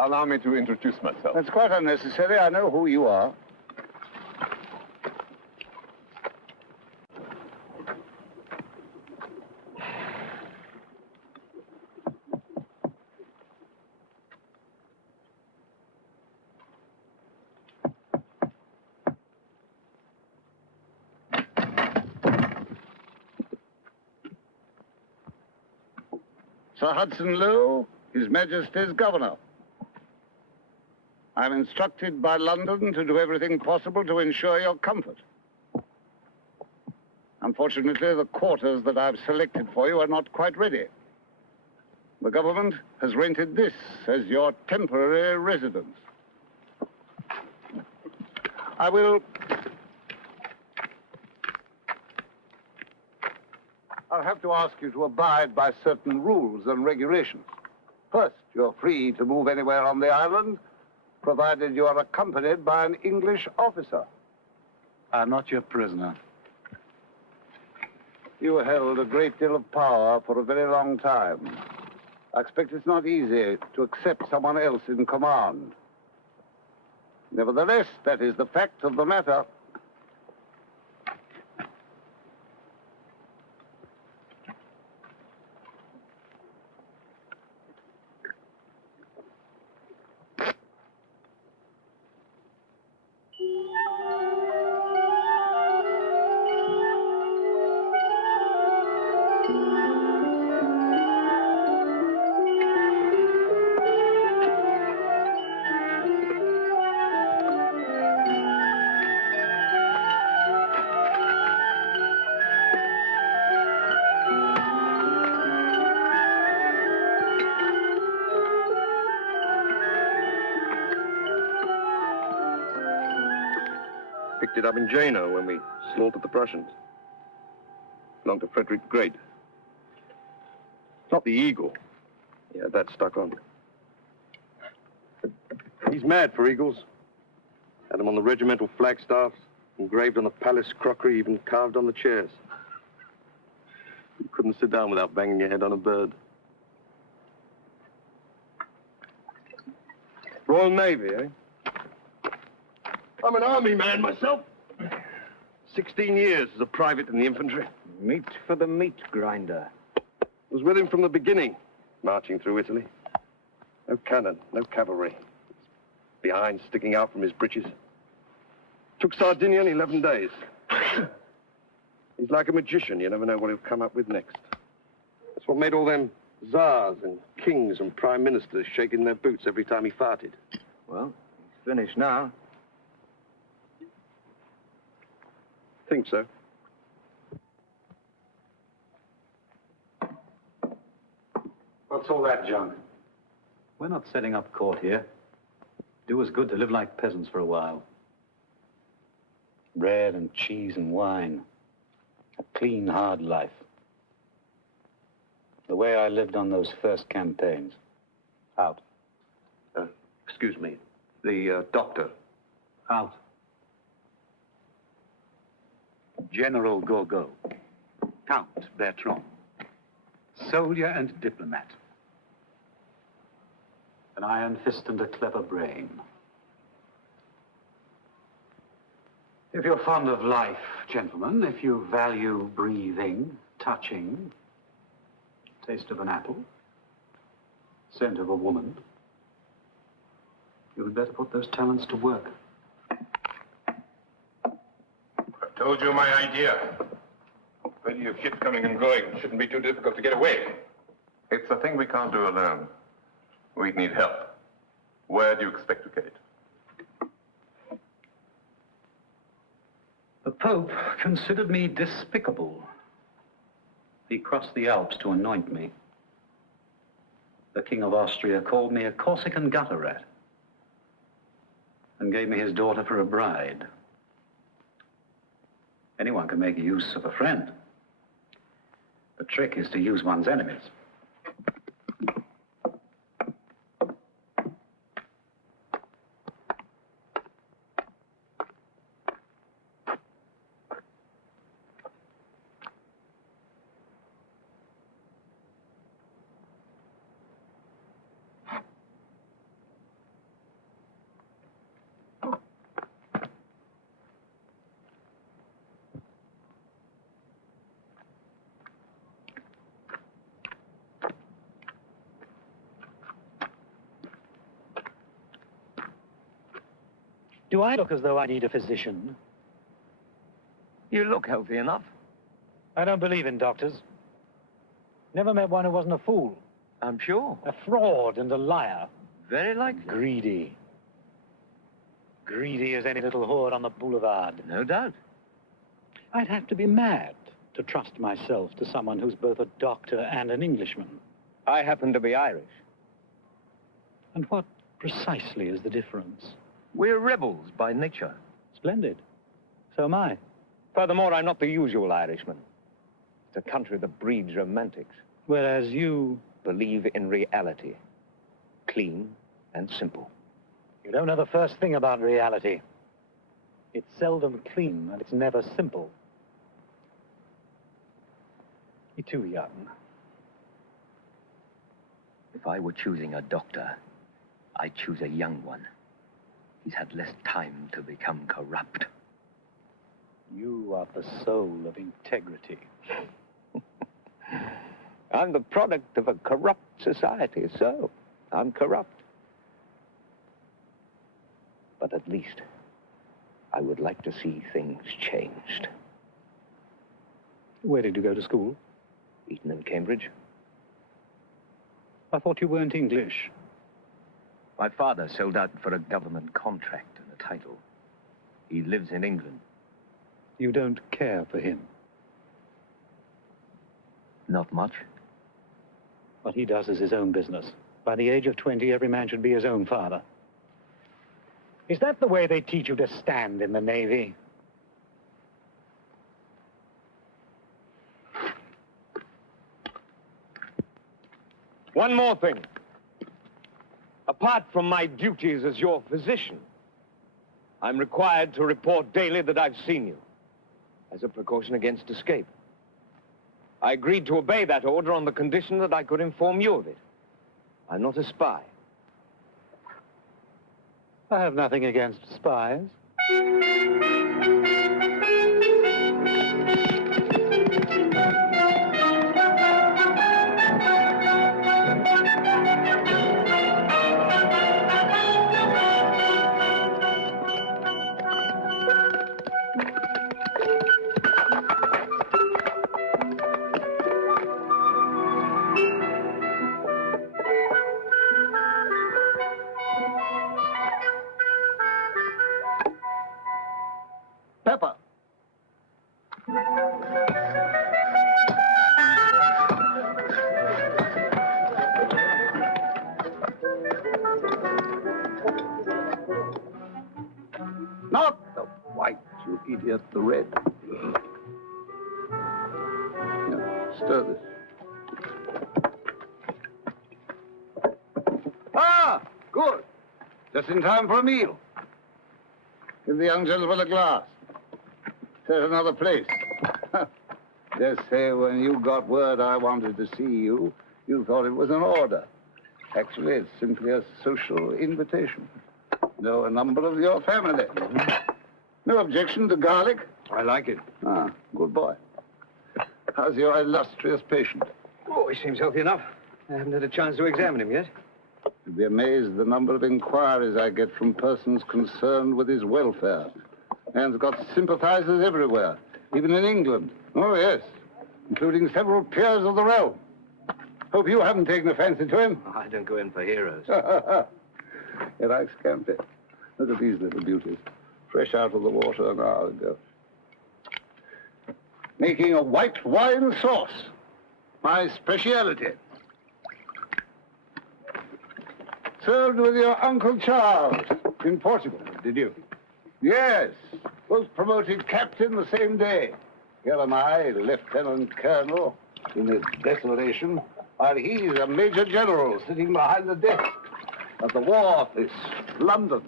Allow me to introduce myself. That's quite unnecessary. I know who you are. Sir Hudson Lowe, His Majesty's Governor. I'm instructed by London to do everything possible to ensure your comfort. Unfortunately, the quarters that I've selected for you are not quite ready. The government has rented this as your temporary residence. I'll have to ask you to abide by certain rules and regulations. First, you're free to move anywhere on the island, provided you are accompanied by an English officer. I'm not your prisoner. You held a great deal of power for a very long time. I expect it's not easy to accept someone else in command. Nevertheless, that is the fact of the matter. Picked it up in Jena when we slaughtered the Prussians. Belonged to Frederick the Great. Not the eagle. Yeah, that stuck on. He's mad for eagles. Had them on the regimental flagstaffs, engraved on the palace crockery, even carved on the chairs. You couldn't sit down without banging your head on a bird. Royal Navy, eh? I'm an army man myself. 16 years as a private in the infantry. Meat for the meat grinder. Was with him from the beginning, marching through Italy. No cannon, no cavalry. Behind, sticking out from his breeches. Took Sardinia in 11 days. He's like a magician. You never know what he'll come up with next. That's what made all them czars and kings and prime ministers shake in their boots every time he farted. Well, he's finished now. Think so. What's all that junk? We're not setting up court here. Do us good to live like peasants for a while. Bread and cheese and wine. A clean, hard life. The way I lived on those first campaigns. Out. Excuse me. The doctor. Out. General Gorgo. Count Bertrand. Soldier and diplomat. An iron fist and a clever brain. If you're fond of life, gentlemen, if you value breathing, touching, taste of an apple, scent of a woman, you had better put those talents to work. I told you my idea. Plenty of ships coming and going. It shouldn't be too difficult to get away. It's a thing we can't do alone. We'd need help. Where do you expect to get it? The Pope considered me despicable. He crossed the Alps to anoint me. The King of Austria called me a Corsican gutter rat and gave me his daughter for a bride. Anyone can make use of a friend. The trick is to use one's enemies. Do I look as though I need a physician? You look healthy enough. I don't believe in doctors. Never met one who wasn't a fool. I'm sure. A fraud and a liar. Very likely. Greedy. Greedy as any little whore on the boulevard. No doubt. I'd have to be mad to trust myself to someone who's both a doctor and an Englishman. I happen to be Irish. And what precisely is the difference? We're rebels by nature. Splendid. So am I. Furthermore, I'm not the usual Irishman. It's a country that breeds romantics. Whereas you... Believe in reality. Clean and simple. You don't know the first thing about reality. It's seldom clean and it's never simple. You're too young. If I were choosing a doctor, I'd choose a young one. He's had less time to become corrupt. You are the soul of integrity. I'm the product of a corrupt society, so I'm corrupt. But at least I would like to see things changed. Where did you go to school? Eton and Cambridge. I thought you weren't English. My father sold out for a government contract and a title. He lives in England. You don't care for him. Not much. What he does is his own business. By the age of 20, every man should be his own father. Is that the way they teach you to stand in the Navy? One more thing. Apart from my duties as your physician, I'm required to report daily that I've seen you, as a precaution against escape. I agreed to obey that order on the condition that I could inform you of it. I'm not a spy. I have nothing against spies. Pepper. Not the white, you idiot, the red. Now, stir this. Ah, good. Just in time for a meal. Give the young gentleman a glass. Set another place. Just say when you got word I wanted to see you, you thought it was an order. Actually, it's simply a social invitation. Know a number of your family. No objection to garlic? I like it. Ah, good boy. How's your illustrious patient? Oh, he seems healthy enough. I haven't had a chance to examine him yet. You'd be amazed the number of inquiries I get from persons concerned with his welfare. Man's got sympathizers everywhere, even in England. Oh, yes, including several peers of the realm. Hope you haven't taken a fancy to him. I don't go in for heroes. He likes camping. Look at these little beauties. Fresh out of the water an hour ago. Making a white wine sauce. My speciality. Served with your Uncle Charles in Portugal. Did you? Yes. Both promoted captain the same day. Here am I, lieutenant colonel, in this desolation, while he's a major general sitting behind the desk at the War Office, London.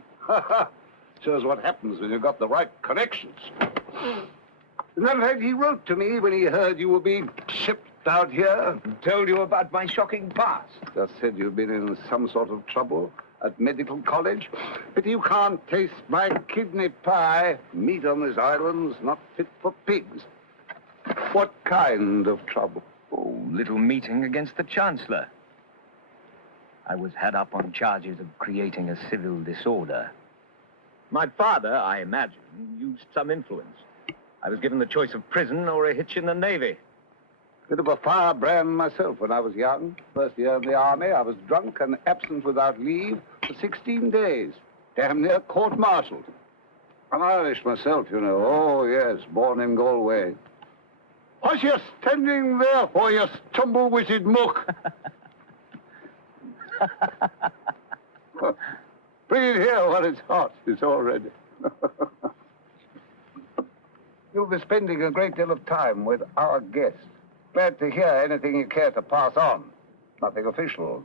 Shows what happens when you've got the right connections. As a matter of fact, he wrote to me when he heard you were being shipped out here. Told you about my shocking past. Just said you've been in some sort of trouble at medical college. But you can't taste my kidney pie. Meat on this island's not fit for pigs. What kind of trouble? Oh, little meeting against the Chancellor. I was had up on charges of creating a civil disorder. My father, I imagine, used some influence. I was given the choice of prison or a hitch in the Navy. Bit of a firebrand myself when I was young. First year in the army, I was drunk and absent without leave for 16 days. Damn near court-martialed. I'm Irish myself, you know. Oh, yes, born in Galway. What's you standing there for, you stumble-witted muck? Bring it here while it's hot. It's all ready. You'll be spending a great deal of time with our guest. Glad to hear anything you care to pass on. Nothing official,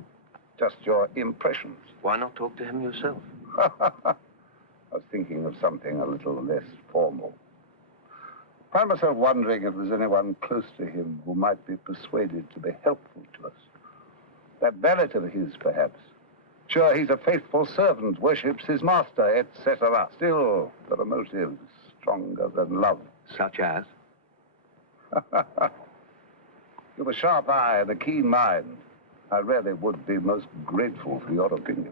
just your impressions. Why not talk to him yourself? I was thinking of something a little less formal. I find myself wondering if there's anyone close to him who might be persuaded to be helpful to us. That valet of his, perhaps. Sure, he's a faithful servant, worships his master, etc. Still, there are motives stronger than love. Such as? You've a sharp eye and a keen mind. I really would be most grateful for your opinion.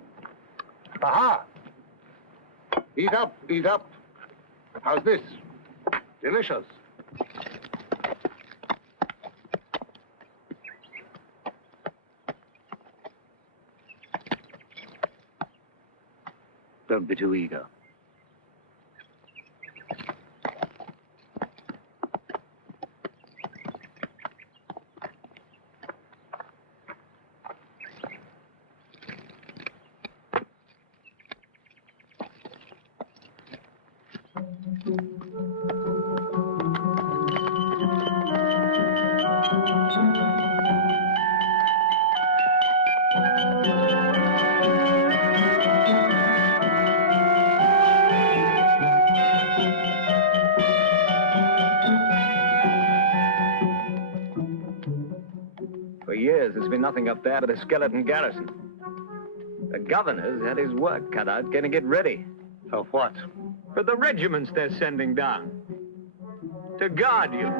Aha! Eat up, eat up. How's this? Delicious. Don't be too eager. For years, there's been nothing up there but a skeleton garrison. The governor's had his work cut out getting it ready. Of what? For the regiments they're sending down. To guard you.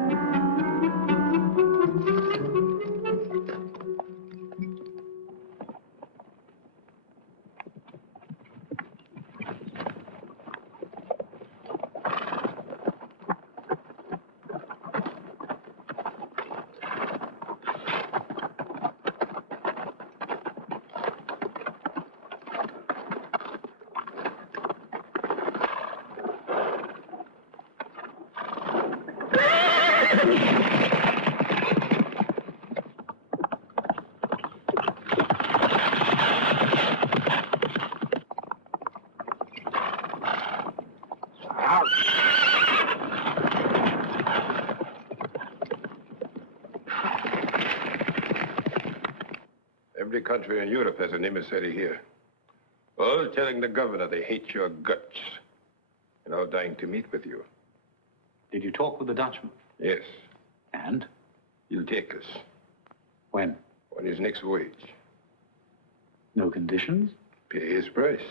Every country in Europe has an emissary here. All telling the governor they hate your guts and all dying to meet with you. Did you talk with the Dutchman? Yes, And? he'll take us When? on his next voyage. No conditions? Pay his price.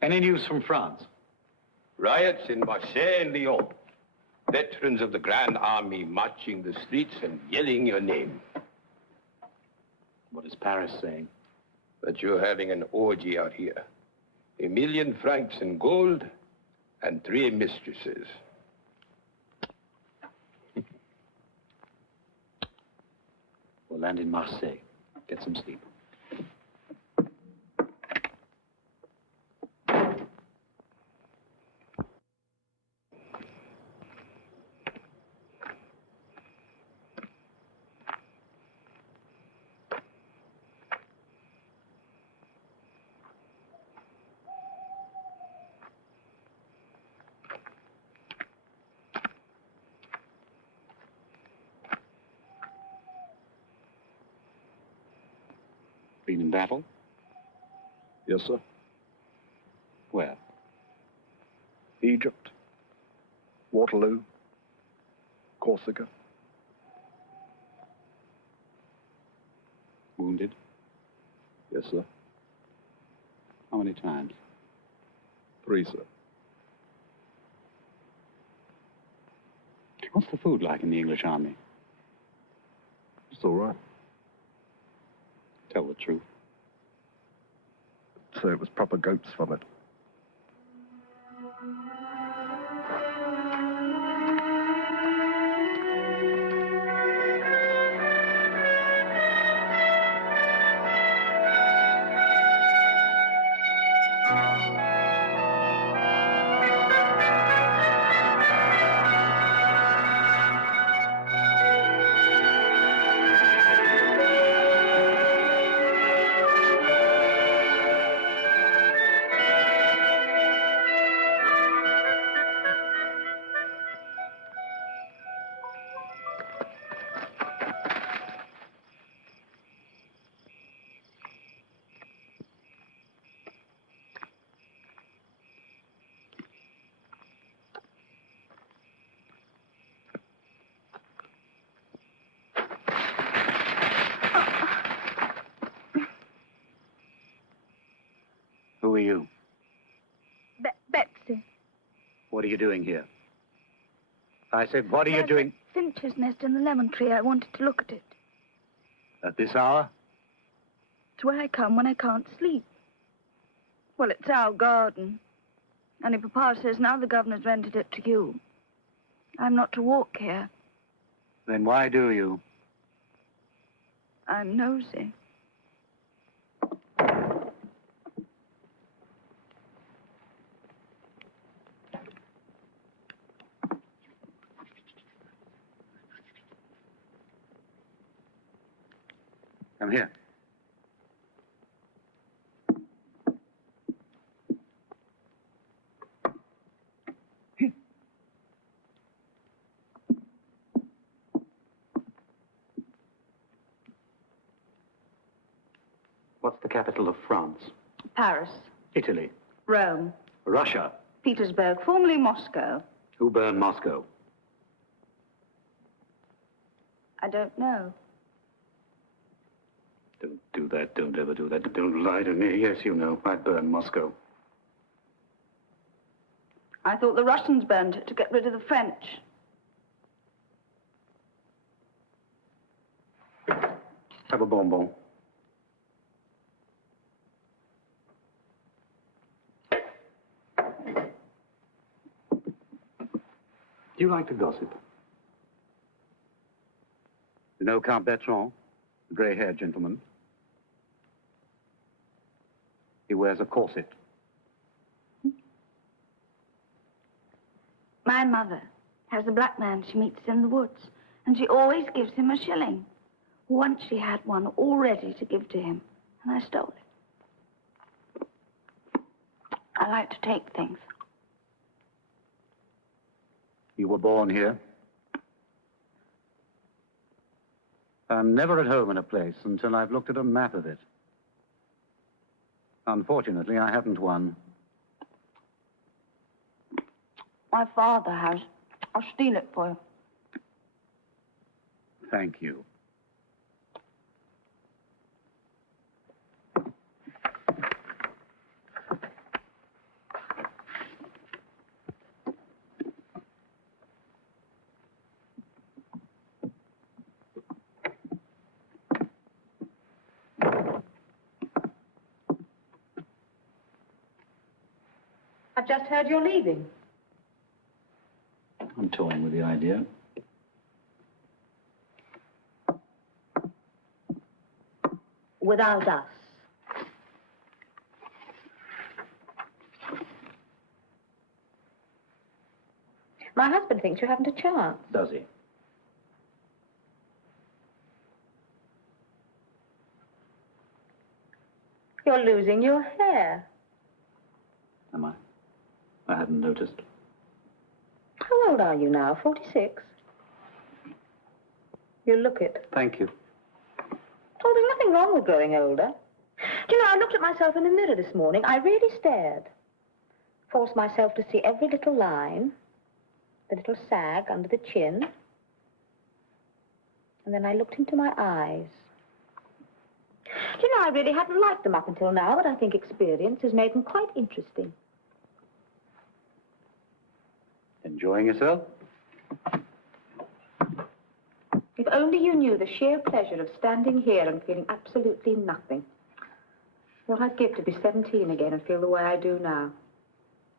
Any news from France? Riots in Marseille and Lyon. Veterans of the Grand Army marching the streets and yelling your name. What is Paris saying? That you're having an orgy out here. 1,000,000 francs in gold and 3 mistresses. We'll land in Marseille. Get some sleep. Been in battle? Yes, sir. Where? Egypt, Waterloo, Corsica. Wounded? Yes, sir. How many times? 3, sir. What's the food like in the English army? It's all right. Tell the truth. So it was proper goat's vomit. Who are you? Betsy. What are you doing here? I said, what are you doing Finch's nest in the lemon tree. I wanted to look at it. at this hour? It's where I come when I can't sleep. Well, it's our garden. Only Papa says now the governor's rented it to you. I'm not to walk here. Then why do you? I'm nosy. Come here. What's the capital of France? Paris, Italy. Rome, Russia. Petersburg, formerly Moscow. Who burned Moscow? I don't know. Don't do that. Don't ever do that. Don't lie to me. Yes, you know. I burned Moscow. I thought the Russians burned it to get rid of the French. Have a bonbon. Do you like to gossip? You know Count Bertrand, the grey-haired gentleman? He wears a corset. My mother has a black man she meets in the woods, and she always gives him a shilling. Once she had one all ready to give to him, and I stole it. I like to take things. You were born here? I'm never at home in a place until I've looked at a map of it. Unfortunately, I haven't one. My father has. I'll steal it for you. Thank you. I've just heard you're leaving. I'm toying with the idea. Without us. My husband thinks you haven't a chance. Does he? You're losing your hair. Am I? I hadn't noticed. How old are you now? 46? You look it. Thank you. Oh, there's nothing wrong with growing older. Do you know, I looked at myself in the mirror this morning. I really stared. Forced myself to see every little line, the little sag under the chin. And then I looked into my eyes. Do you know, I really hadn't liked them up until now, but I think experience has made them quite interesting. Enjoying yourself? If only you knew the sheer pleasure of standing here and feeling absolutely nothing. What I'd give to be 17 again and feel the way I do now.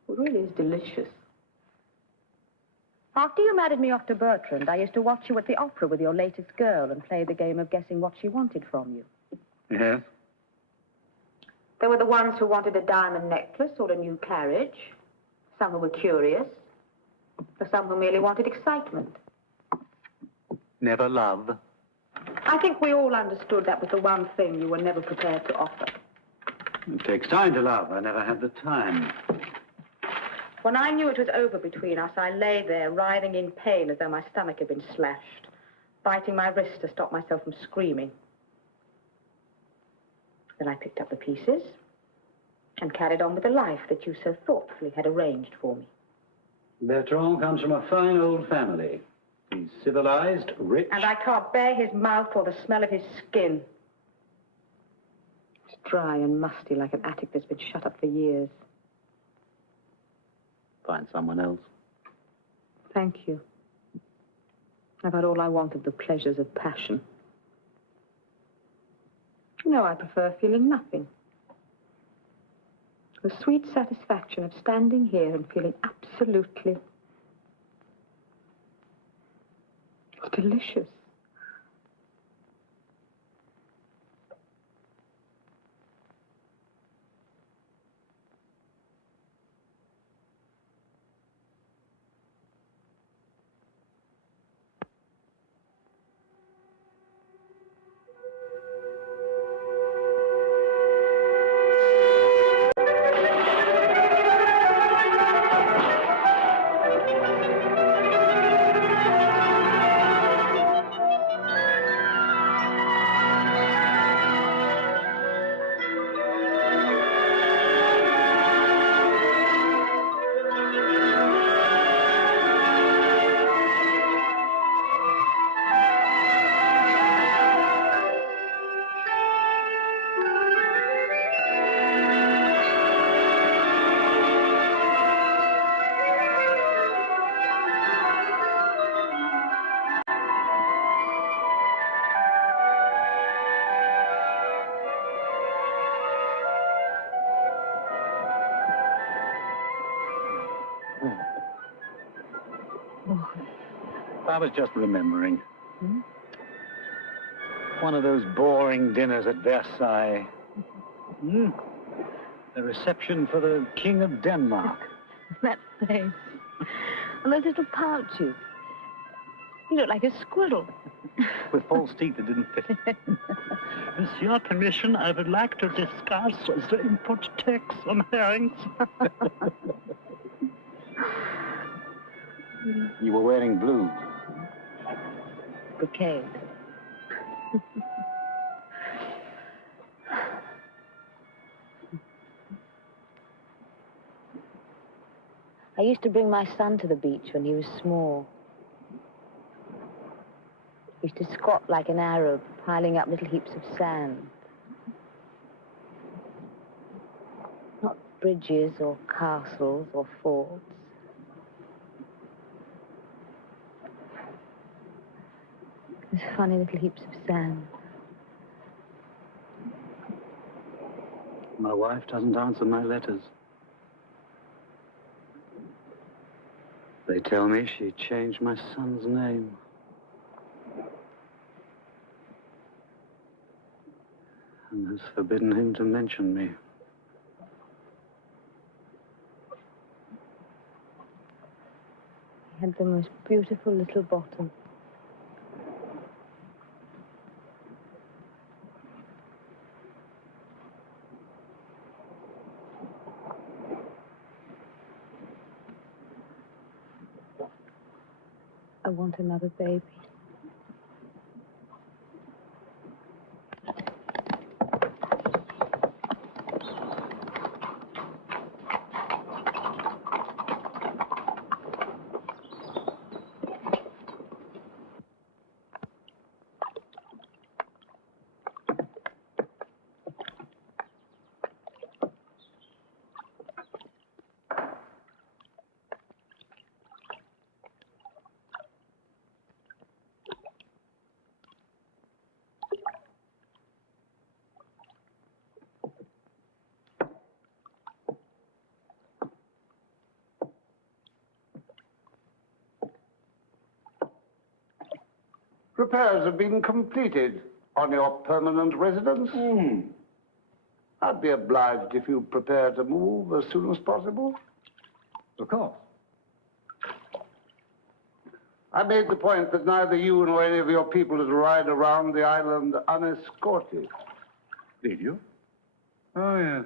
It really is delicious. After you married me off to Bertrand, I used to watch you at the opera with your latest girl and play the game of guessing what she wanted from you. Yes. There were the ones who wanted a diamond necklace or a new carriage. Some who were curious. For some who merely wanted excitement. Never love. I think we all understood that was the one thing you were never prepared to offer. It takes time to love. I never had the time. When I knew it was over between us, I lay there, writhing in pain as though my stomach had been slashed, biting my wrist to stop myself from screaming. Then I picked up the pieces and carried on with the life that you so thoughtfully had arranged for me. Bertrand comes from a fine old family. He's civilized, rich. And I can't bear his mouth or the smell of his skin. It's dry and musty like an attic that's been shut up for years. Find someone else. Thank you. I've had all I want of the pleasures of passion. You know, I prefer feeling nothing. The sweet satisfaction of standing here and feeling absolutely... It's delicious. I was just remembering. One of those boring dinners at Versailles. The reception for the King of Denmark. That face. And those little pouches. You look like a squirrel. With false teeth that didn't fit. With your permission, I would like to discuss the import tax on herrings. You were wearing blue. Brocade. I used to bring my son to the beach when he was small. He used to squat like an Arab, piling up little heaps of sand. Not bridges or castles or forts. These funny little heaps of sand. My wife doesn't answer my letters. They tell me she changed my son's name. And has forbidden him to mention me. He had the most beautiful little bottom. I want another baby. Repairs have been completed on your permanent residence. I'd be obliged if you prepare to move as soon as possible. Of course. I made the point that neither you nor any of your people is to ride around the island unescorted. Did you? Oh, yes.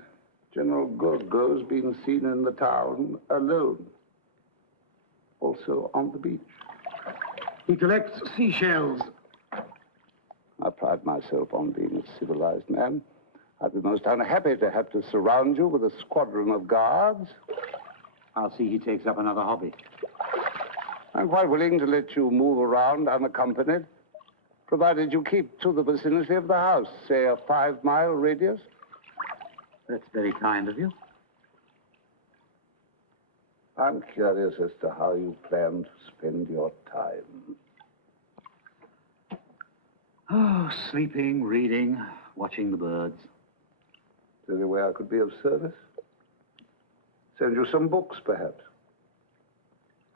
General Gorgo's been seen in the town alone. Also on the beach. He collects seashells. I pride myself on being a civilized man. I'd be most unhappy to have to surround you with a squadron of guards. I'll see he takes up another hobby. I'm quite willing to let you move around unaccompanied, provided you keep to the vicinity of the house, say a 5-mile radius. That's very kind of you. I'm curious as to how you plan to spend your time. Oh, sleeping, reading, watching the birds. Is there any way I could be of service? Send you some books, perhaps.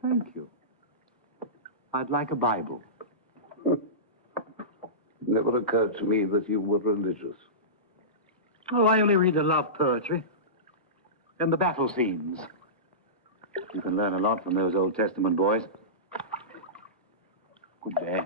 Thank you. I'd like a Bible. It never occurred to me that you were religious. Oh, I only read the love poetry and the battle scenes. You can learn a lot from those Old Testament boys. Good day.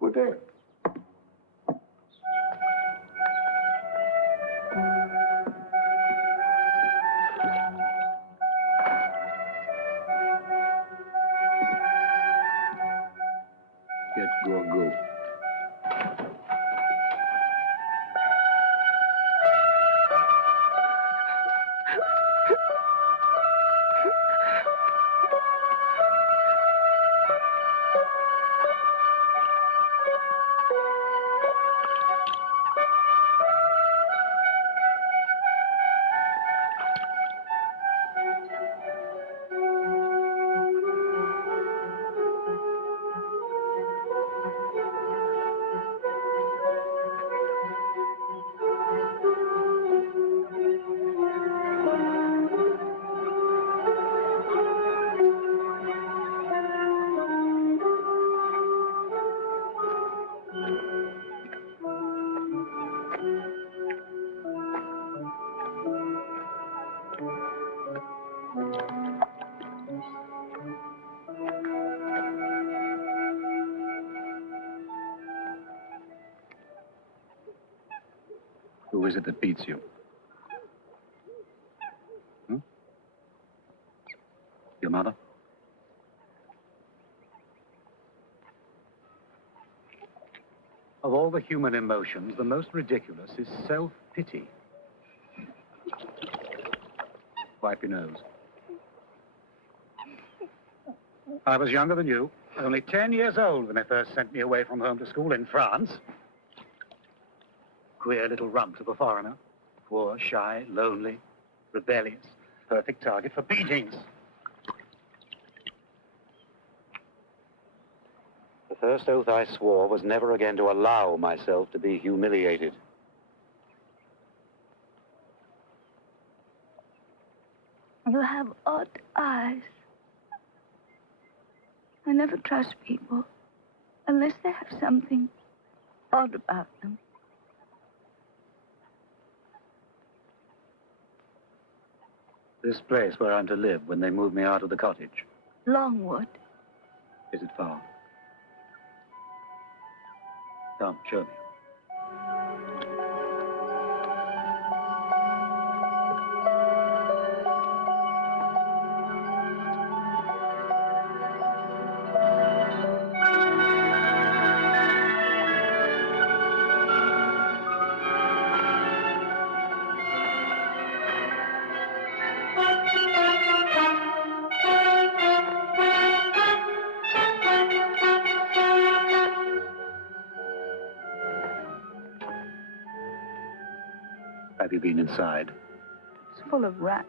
Good day. Get go. Who is it that beats you? Your mother? Of all the human emotions, the most ridiculous is self-pity. Wipe your nose. I was younger than you, only 10 years old when they first sent me away from home to school in France. Queer little rump of a foreigner. Poor, shy, lonely, rebellious. Perfect target for beatings. The first oath I swore was never again to allow myself to be humiliated. You have odd eyes. I never trust people unless they have something odd about them. This place where I'm to live when they move me out of the cottage. Longwood. Is it far? Come, show me. Have you been inside? It's full of rats.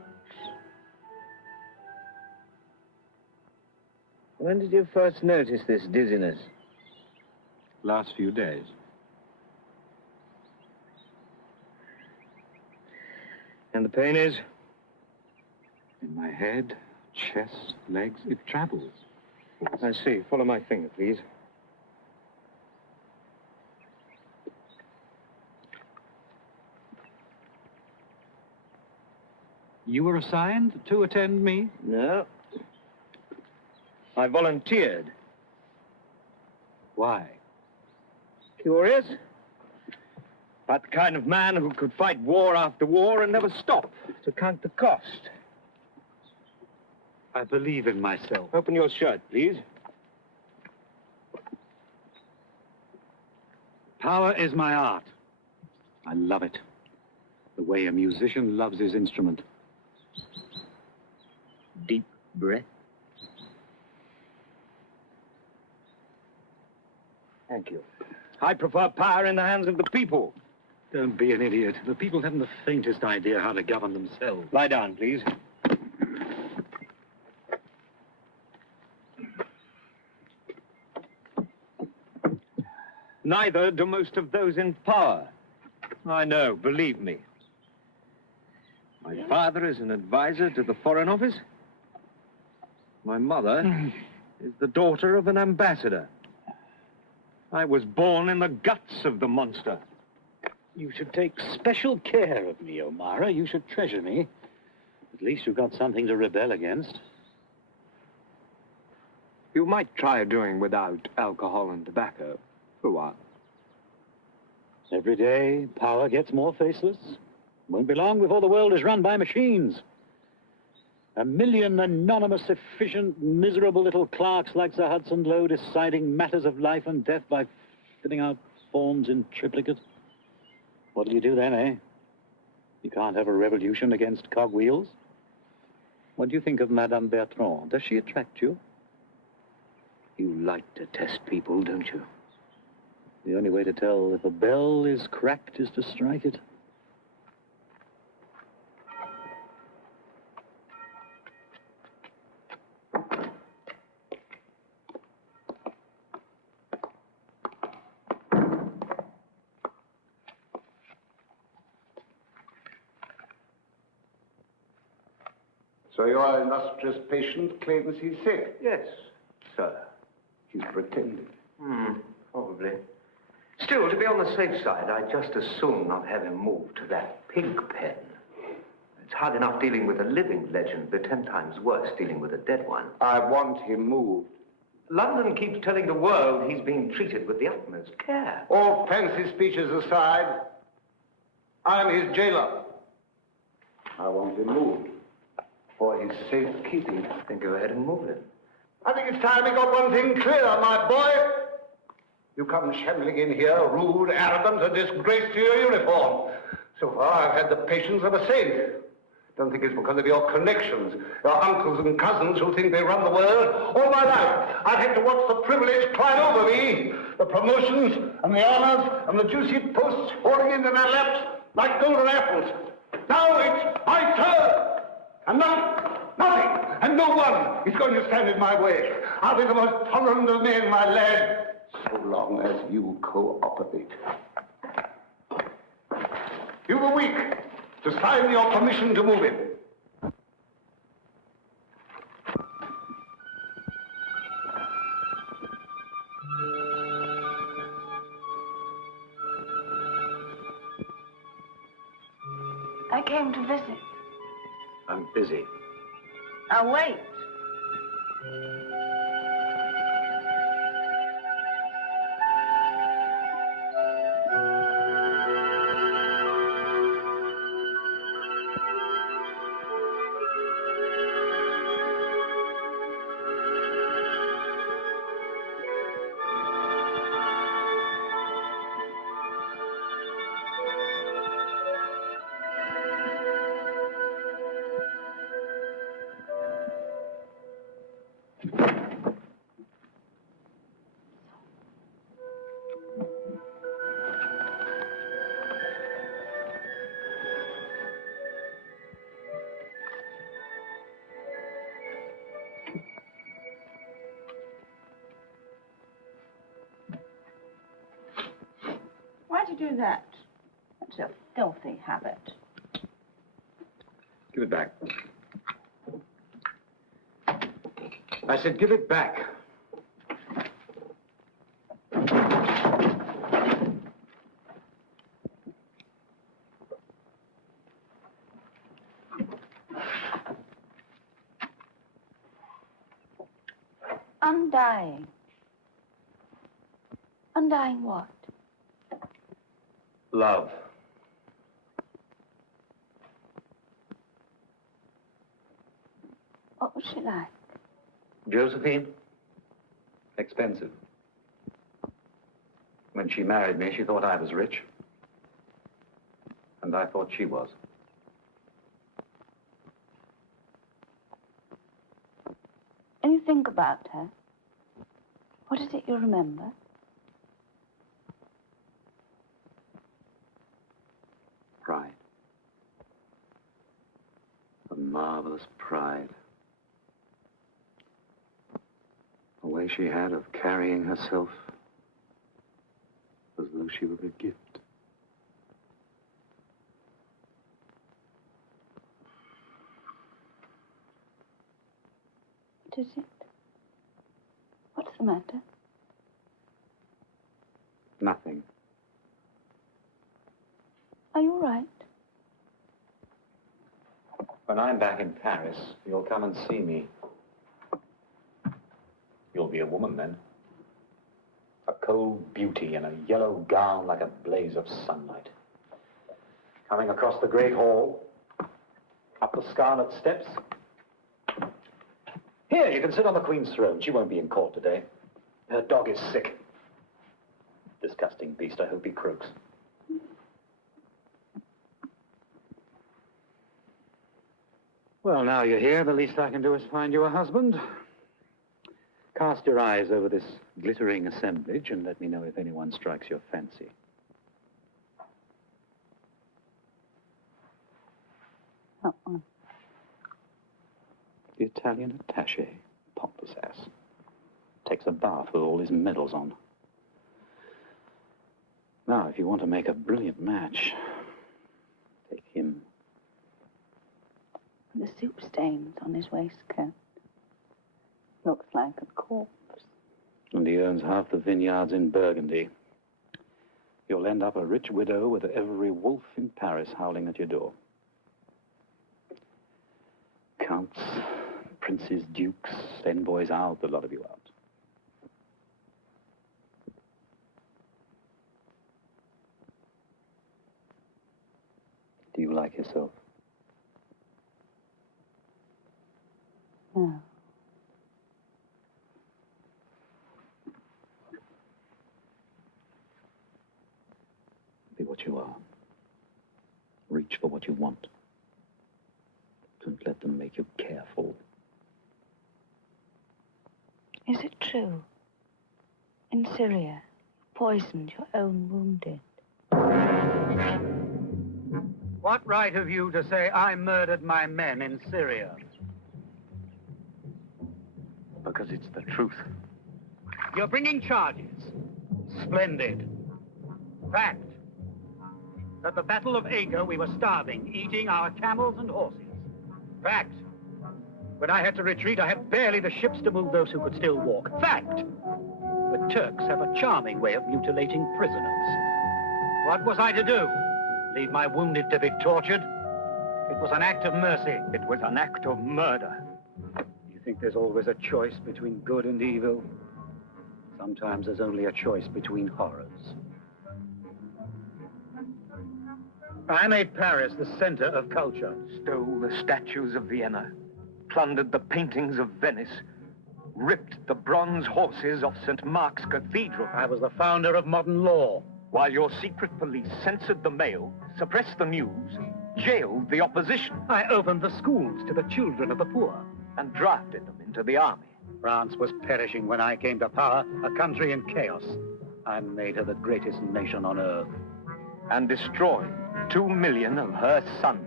When did you first notice this dizziness? Last few days. And the pain is? In my head, chest, legs, it travels. I see. Follow my finger, please. You were assigned to attend me? No. I volunteered. Why? Curious? But the kind of man who could fight war after war and never stop to count the cost. I believe in myself. Open your shirt, please. Power is my art. I love it. The way a musician loves his instrument. Deep breath. Thank you. I prefer power in the hands of the people. Don't be an idiot. The people haven't the faintest idea how to govern themselves. Lie down, please. Neither do most of those in power. I know, believe me. My father is an advisor to the Foreign Office. My mother is the daughter of an ambassador. I was born in the guts of the monster. You should take special care of me, O'Mara. You should treasure me. At least you've got something to rebel against. You might try doing without alcohol and tobacco for a while. Every day, power gets more faceless. Won't be long before the world is run by machines. 1 million anonymous, efficient, miserable little clerks like Sir Hudson Lowe deciding matters of life and death by filling out forms in triplicate. What'll you do then, eh? You can't have a revolution against cogwheels. What do you think of Madame Bertrand? Does she attract you? You like to test people, don't you? The only way to tell if a bell is cracked is to strike it. So your illustrious patient claims he's sick? Yes, sir. He's pretending. Probably. Still, to be on the safe side, I'd just as soon not have him moved to that pig pen. It's hard enough dealing with a living legend, but 10 times worse dealing with a dead one. I want him moved. London keeps telling the world he's being treated with the utmost care. All fancy speeches aside, I'm his jailer. I want him moved for his safekeeping. Then go ahead and move him. I think it's time we got one thing clear, my boy. You come shambling in here, rude, arrogant, a disgrace to your uniform. So far, I've had the patience of a saint. Don't think it's because of your connections, your uncles and cousins who think they run the world. All my life, I've had to watch the privilege climb over me, the promotions and the honors and the juicy posts falling into their laps like golden apples. Now it's my turn. And nothing, and no one is going to stand in my way. I'll be the most tolerant of men, my lad, so long as you cooperate. You were weak to sign your permission to move him. I came to visit. I'm busy. I'll wait. Why'd you do that? That's a filthy habit. Give it back. I said, give it back. Undying. Undying what? Love. What was she like? Josephine? Expensive. When she married me, she thought I was rich. And I thought she was. When you think about her, what is it you remember? Pride. A marvelous pride. A way she had of carrying herself as though she were a gift. What is it? What's the matter? Nothing. Are you all right? When I'm back in Paris, you'll come and see me. You'll be a woman then. A cold beauty in a yellow gown like a blaze of sunlight. Coming across the great hall, up the scarlet steps. Here, you can sit on the Queen's throne. She won't be in court today. Her dog is sick. Disgusting beast. I hope he croaks. Well, now you're here, the least I can do is find you a husband. Cast your eyes over this glittering assemblage and let me know if anyone strikes your fancy. Not one. The Italian attaché, pompous ass. Takes a bath with all his medals on. Now, if you want to make a brilliant match, take him. The soup stains on his waistcoat. Looks like a corpse. And he owns half the vineyards in Burgundy. You'll end up a rich widow with every wolf in Paris howling at your door. Counts, princes, dukes, envoys out, the lot of you out. Do you like yourself? No. Be what you are. Reach for what you want. Don't let them make you careful. Is it true? In Syria, you poisoned your own wounded. What right have you to say I murdered my men in Syria? Because it's the truth. You're bringing charges. Splendid. Fact. At the Battle of Acre, we were starving, eating our camels and horses. Fact. When I had to retreat, I had barely the ships to move those who could still walk. Fact. The Turks have a charming way of mutilating prisoners. What was I to do? Leave my wounded to be tortured? It was an act of mercy. It was an act of murder. You think there's always a choice between good and evil? Sometimes there's only a choice between horrors. I made Paris the center of culture. Stole the statues of Vienna, plundered the paintings of Venice, ripped the bronze horses of St. Mark's Cathedral. I was the founder of modern law. While your secret police censored the mail, suppressed the news, jailed the opposition. I opened the schools to the children of the poor. And drafted them into the army. France was perishing when I came to power, a country in chaos. I made her the greatest nation on earth. And destroyed 2 million of her sons.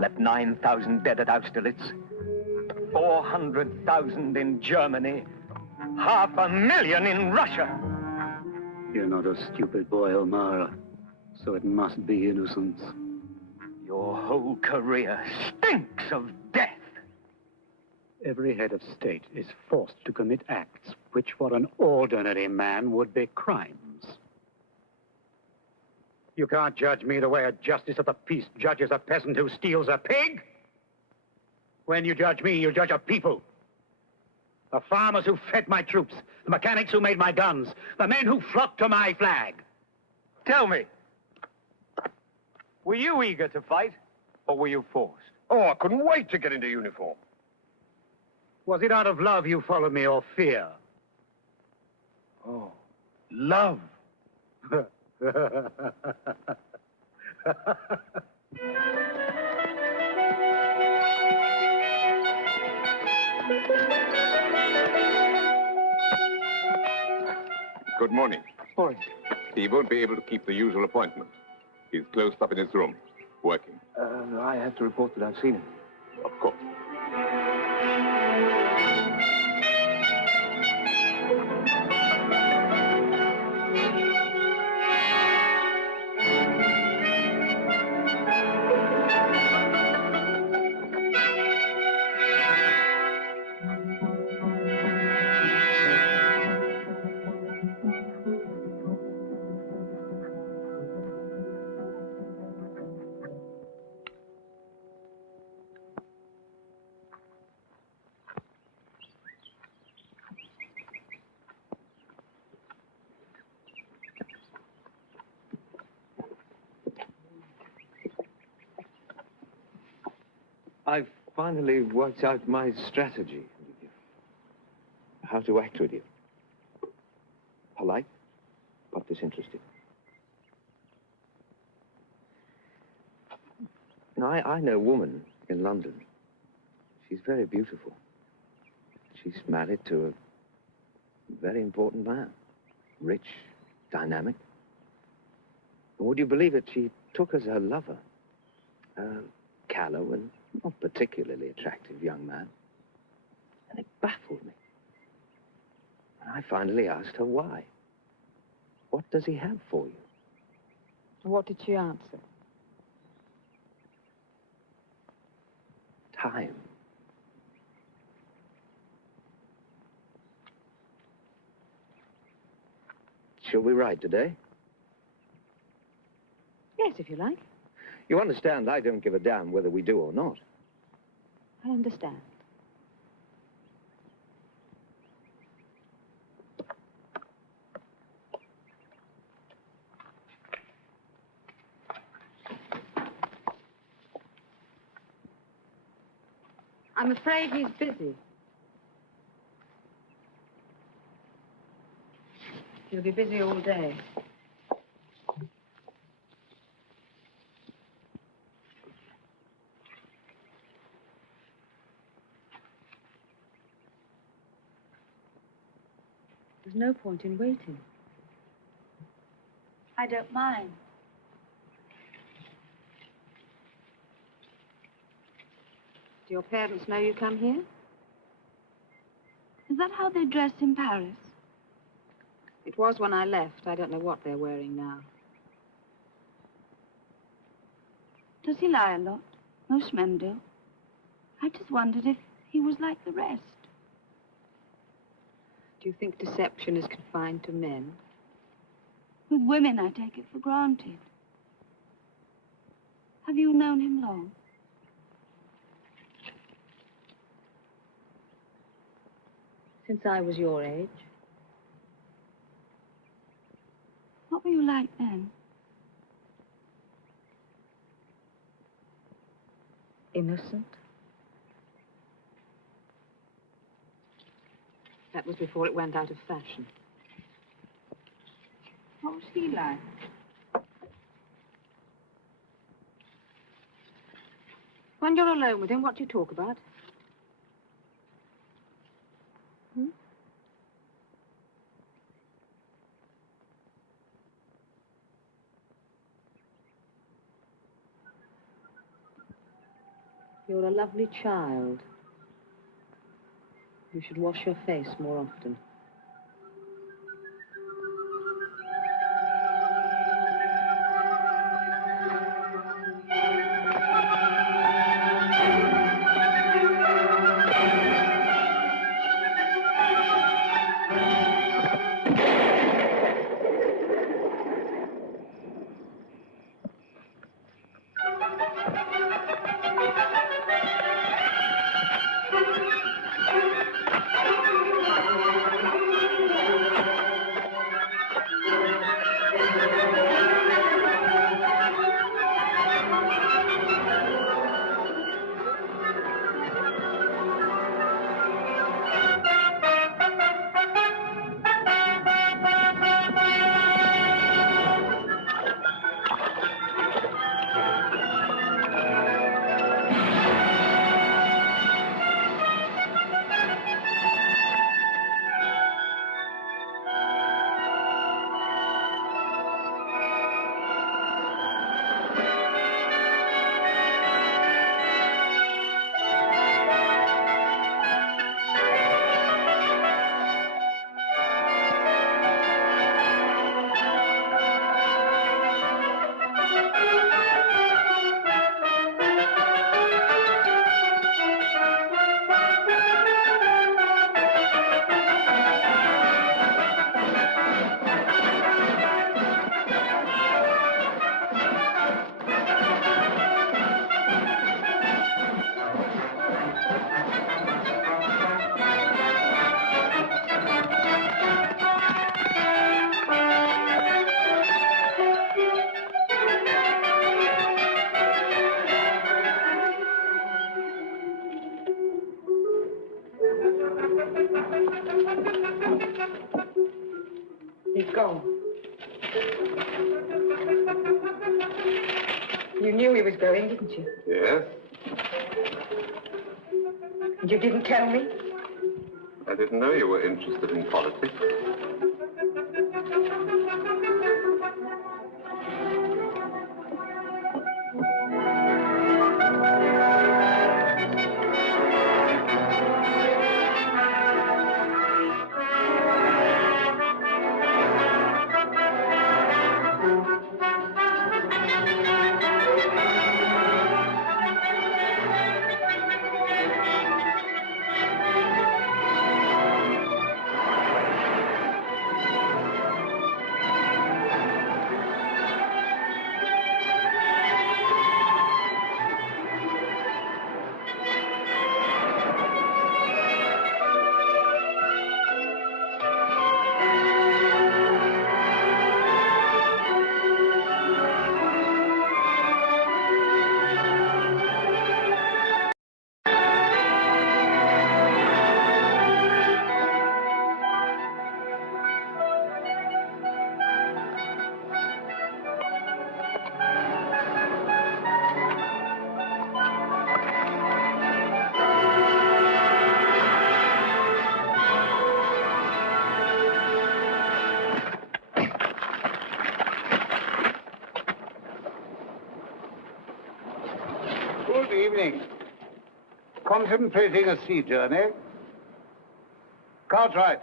Left 9,000 dead at Austerlitz, 400,000 in Germany, 500,000 in Russia. You're not a stupid boy, O'Mara, so it must be innocence. Your whole career stinks of death. Every head of state is forced to commit acts which for an ordinary man would be crimes. You can't judge me the way a justice of the peace judges a peasant who steals a pig. When you judge me, you judge a people. The farmers who fed my troops, the mechanics who made my guns, the men who flocked to my flag. Tell me, were you eager to fight, or were you forced? Oh, I couldn't wait to get into uniform. Was it out of love you followed me, or fear? Oh, love. Good morning. Morning. He won't be able to keep the usual appointment. He's closed up in his room, working. I have to report that I've seen him. Of course. I've finally worked out my strategy with you. How to act with you. Polite, but disinterested. Now, I know a woman in London. She's very beautiful. She's married to a very important man. Rich, dynamic. And would you believe it, she took as her lover a callow and not particularly attractive young man. And it baffled me. And I finally asked her why. What does he have for you? What did she answer? Time. Shall we ride today? Yes, if you like. You understand, I don't give a damn whether we do or not. I understand. I'm afraid he's busy. He'll be busy all day. There's no point in waiting. I don't mind. Do your parents know you come here? Is that how they dress in Paris? It was when I left. I don't know what they're wearing now. Does he lie a lot? Most men do. I just wondered if he was like the rest. Do you think deception is confined to men? With women, I take it for granted. Have you known him long? Since I was your age. What were you like then? Innocent. That was before it went out of fashion. What was he like? When you're alone with him, what do you talk about? You're a lovely child. You should wash your face more often. He's gone. You knew he was going, didn't you? Yes? And you didn't tell me? I didn't know you were interested in politics. evening. Contemplating a sea journey. Cartwright.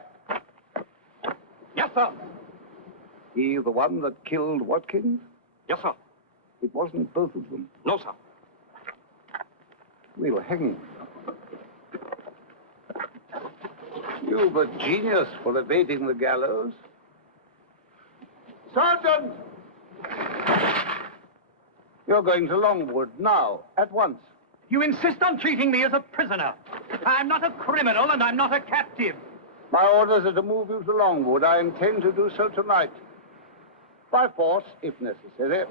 Yes, sir. He the one that killed Watkins? Yes, sir. It wasn't both of them. No, sir. We'll hang him. You've a genius for evading the gallows. Sergeant! You're going to Longwood now, at once. You insist on treating me as a prisoner. I'm not a criminal and I'm not a captive. My orders are to move you to Longwood. I intend to do so tonight. By force, if necessary.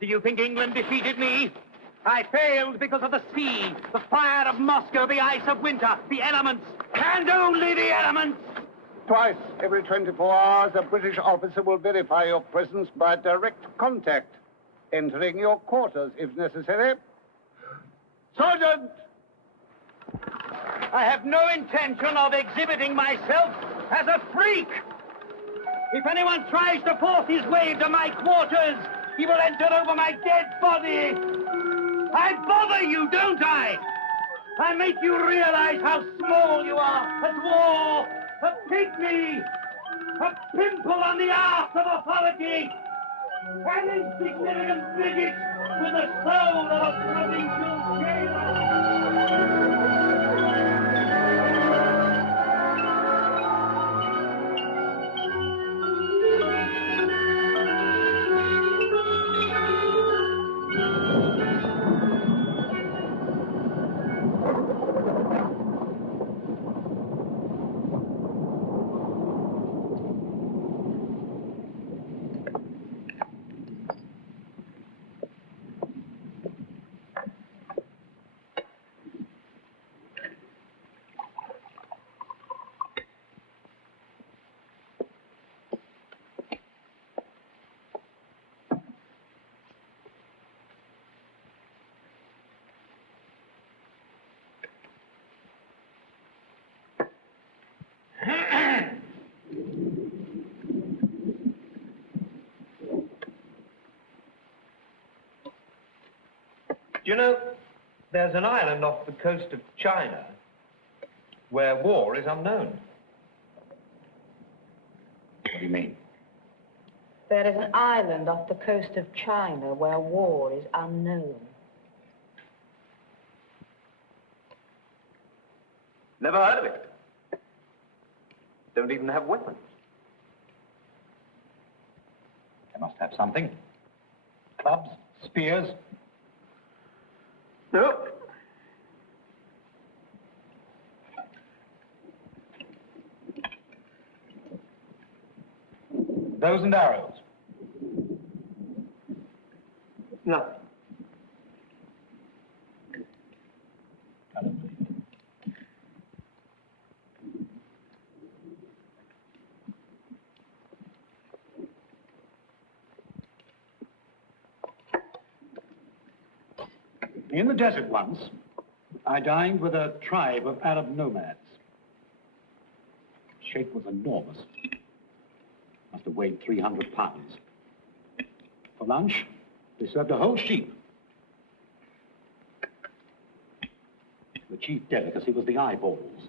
Do you think England defeated me? I failed because of the sea, the fire of Moscow, the ice of winter, the elements, and only the elements. Twice every 24 hours, a British officer will verify your presence by direct contact, entering your quarters if necessary. Sergeant! I have no intention of exhibiting myself as a freak. If anyone tries to force his way to my quarters, he will enter over my dead body. I bother you, don't I? I make you realize how small you are at war, a pygmy, a pimple on the arse of authority, an insignificant bigot with the soul of a provincial jailer. You know, there's an island off the coast of China where war is unknown. What do you mean? There is an island off the coast of China where war is unknown. Never heard of it. Don't even have weapons. They must have something. Clubs, spears. No. Bows and arrows. Nothing. I don't believe it. In the desert once, I dined with a tribe of Arab nomads. Sheikh was enormous. Must have weighed 300 pounds. For lunch, they served a whole sheep. The chief delicacy was the eyeballs.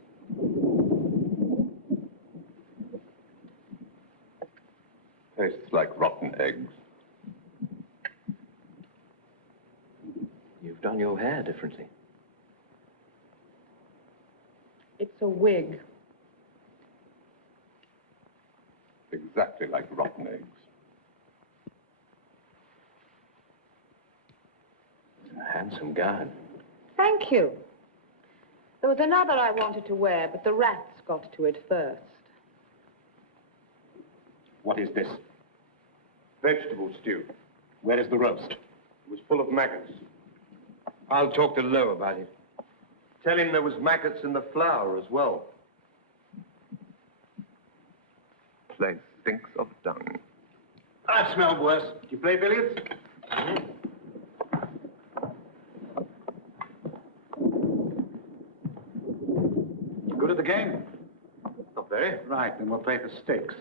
Tastes like rotten eggs. You've done your hair differently. It's a wig. Exactly like rotten eggs. A handsome gown. Thank you. There was another I wanted to wear, but the rats got to it first. What is this? Vegetable stew. Where is the roast? It was full of maggots. I'll talk to Lowe about it. Tell him there was maggots in the flour as well. Place stinks of dung. I've smelled worse. Do you play billiards? Good at the game? Not very. Right, then we'll play for stakes.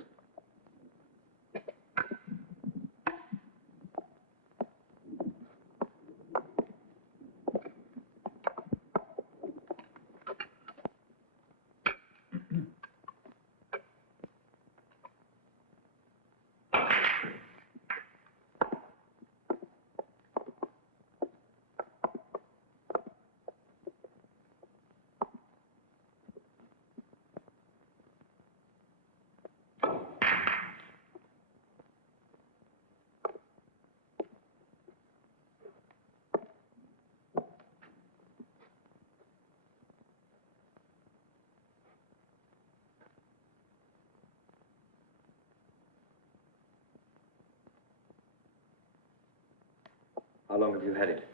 How long have you had it?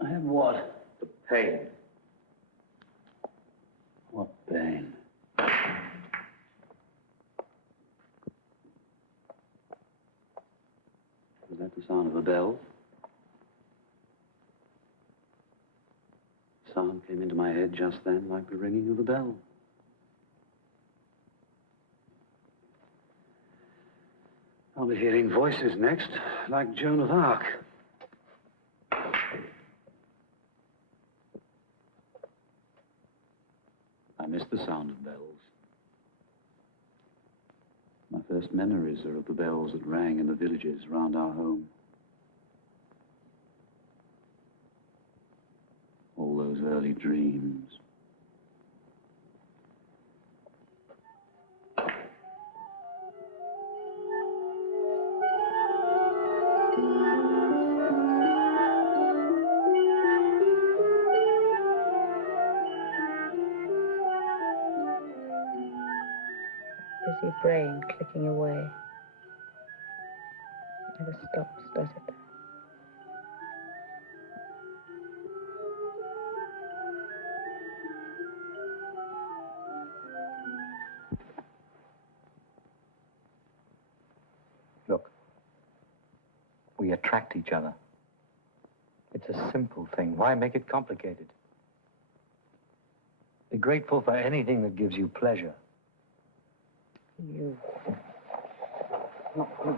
I have what? The pain. What pain? Was that the sound of a bell? Sound came into my head just then like the ringing of a bell. I'll be hearing voices next, like Joan of Arc. I miss the sound of bells. My first memories are of the bells that rang in the villages round our home. All those early dreams. Busy brain clicking away. It never stops, does it? Look, we attract each other. It's a simple thing. Why make it complicated? Be grateful for anything that gives you pleasure. You. Not good.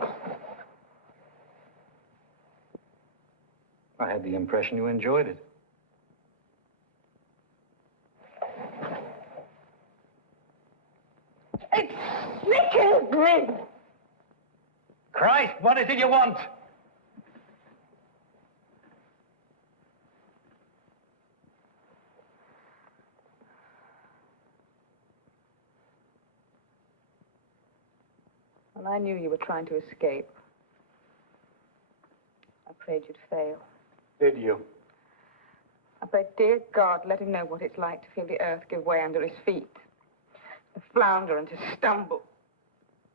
I had the impression you enjoyed it. It sickens me! Christ, what is it you want? When I knew you were trying to escape, I prayed you'd fail. Did you? I prayed, dear God, let him know what it's like to feel the earth give way under his feet, to flounder and to stumble,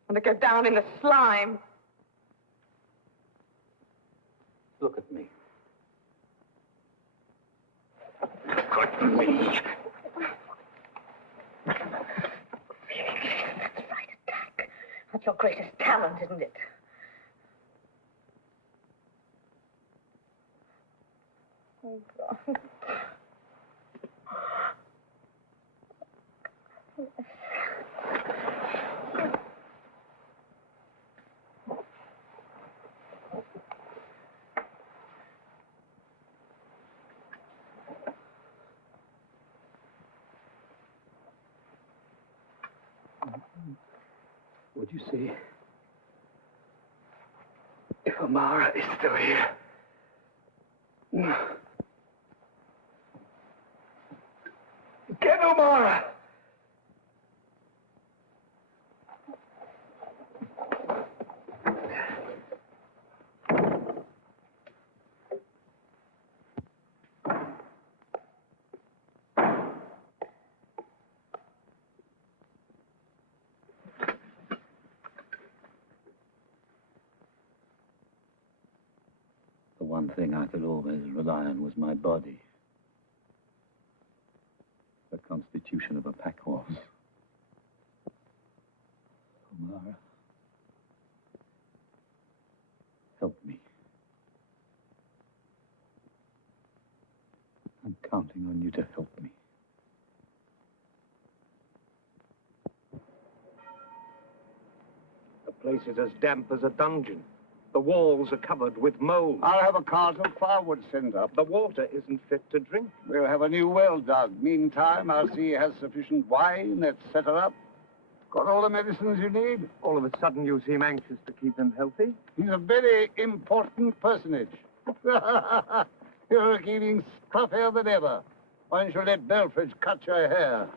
and to go down in the slime. Look at me. Look at me. That's your greatest talent, isn't it? Oh, God. Would you see if Amara is still here? Get Amara! The one thing I could always rely on was my body. The constitution of a pack horse. Omara, help me. I'm counting on you to help me. The place is as damp as a dungeon. The walls are covered with mold. I'll have a cart of firewood sent up. The water isn't fit to drink. We'll have a new well dug. Meantime, I'll see he has sufficient wine, etc. up. Got all the medicines you need? All of a sudden, you seem anxious to keep him healthy. He's a very important personage. You're looking scruffier than ever. Why don't you let Belfridge cut your hair?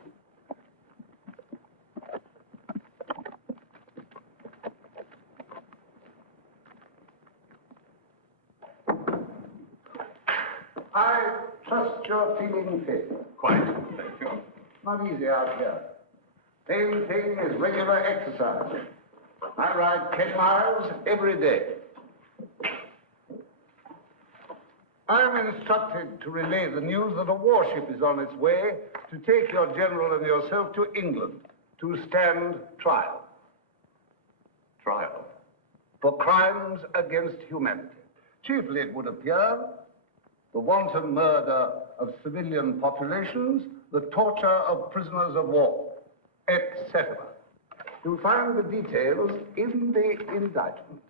I trust you're feeling fit. Quite, thank you. Not easy out here. Main thing is regular exercise. I ride 10 miles every day. I am instructed to relay the news that a warship is on its way to take your general and yourself to England to stand trial. Trial. For crimes against humanity. Chiefly, it would appear, the wanton murder of civilian populations, the torture of prisoners of war, etc. You'll find the details in the indictment.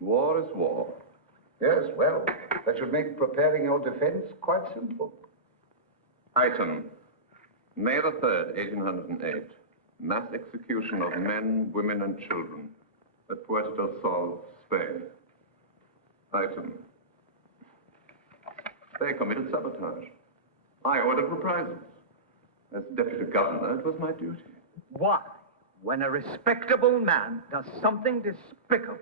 War is war. Yes, well, that should make preparing your defense quite simple. Item, May the 3rd, 1808. Mass execution of men, women, and children at Puerto del Sol, Spain. Item, they committed sabotage. I ordered reprisals. As deputy governor, it was my duty. Why, when a respectable man does something despicable,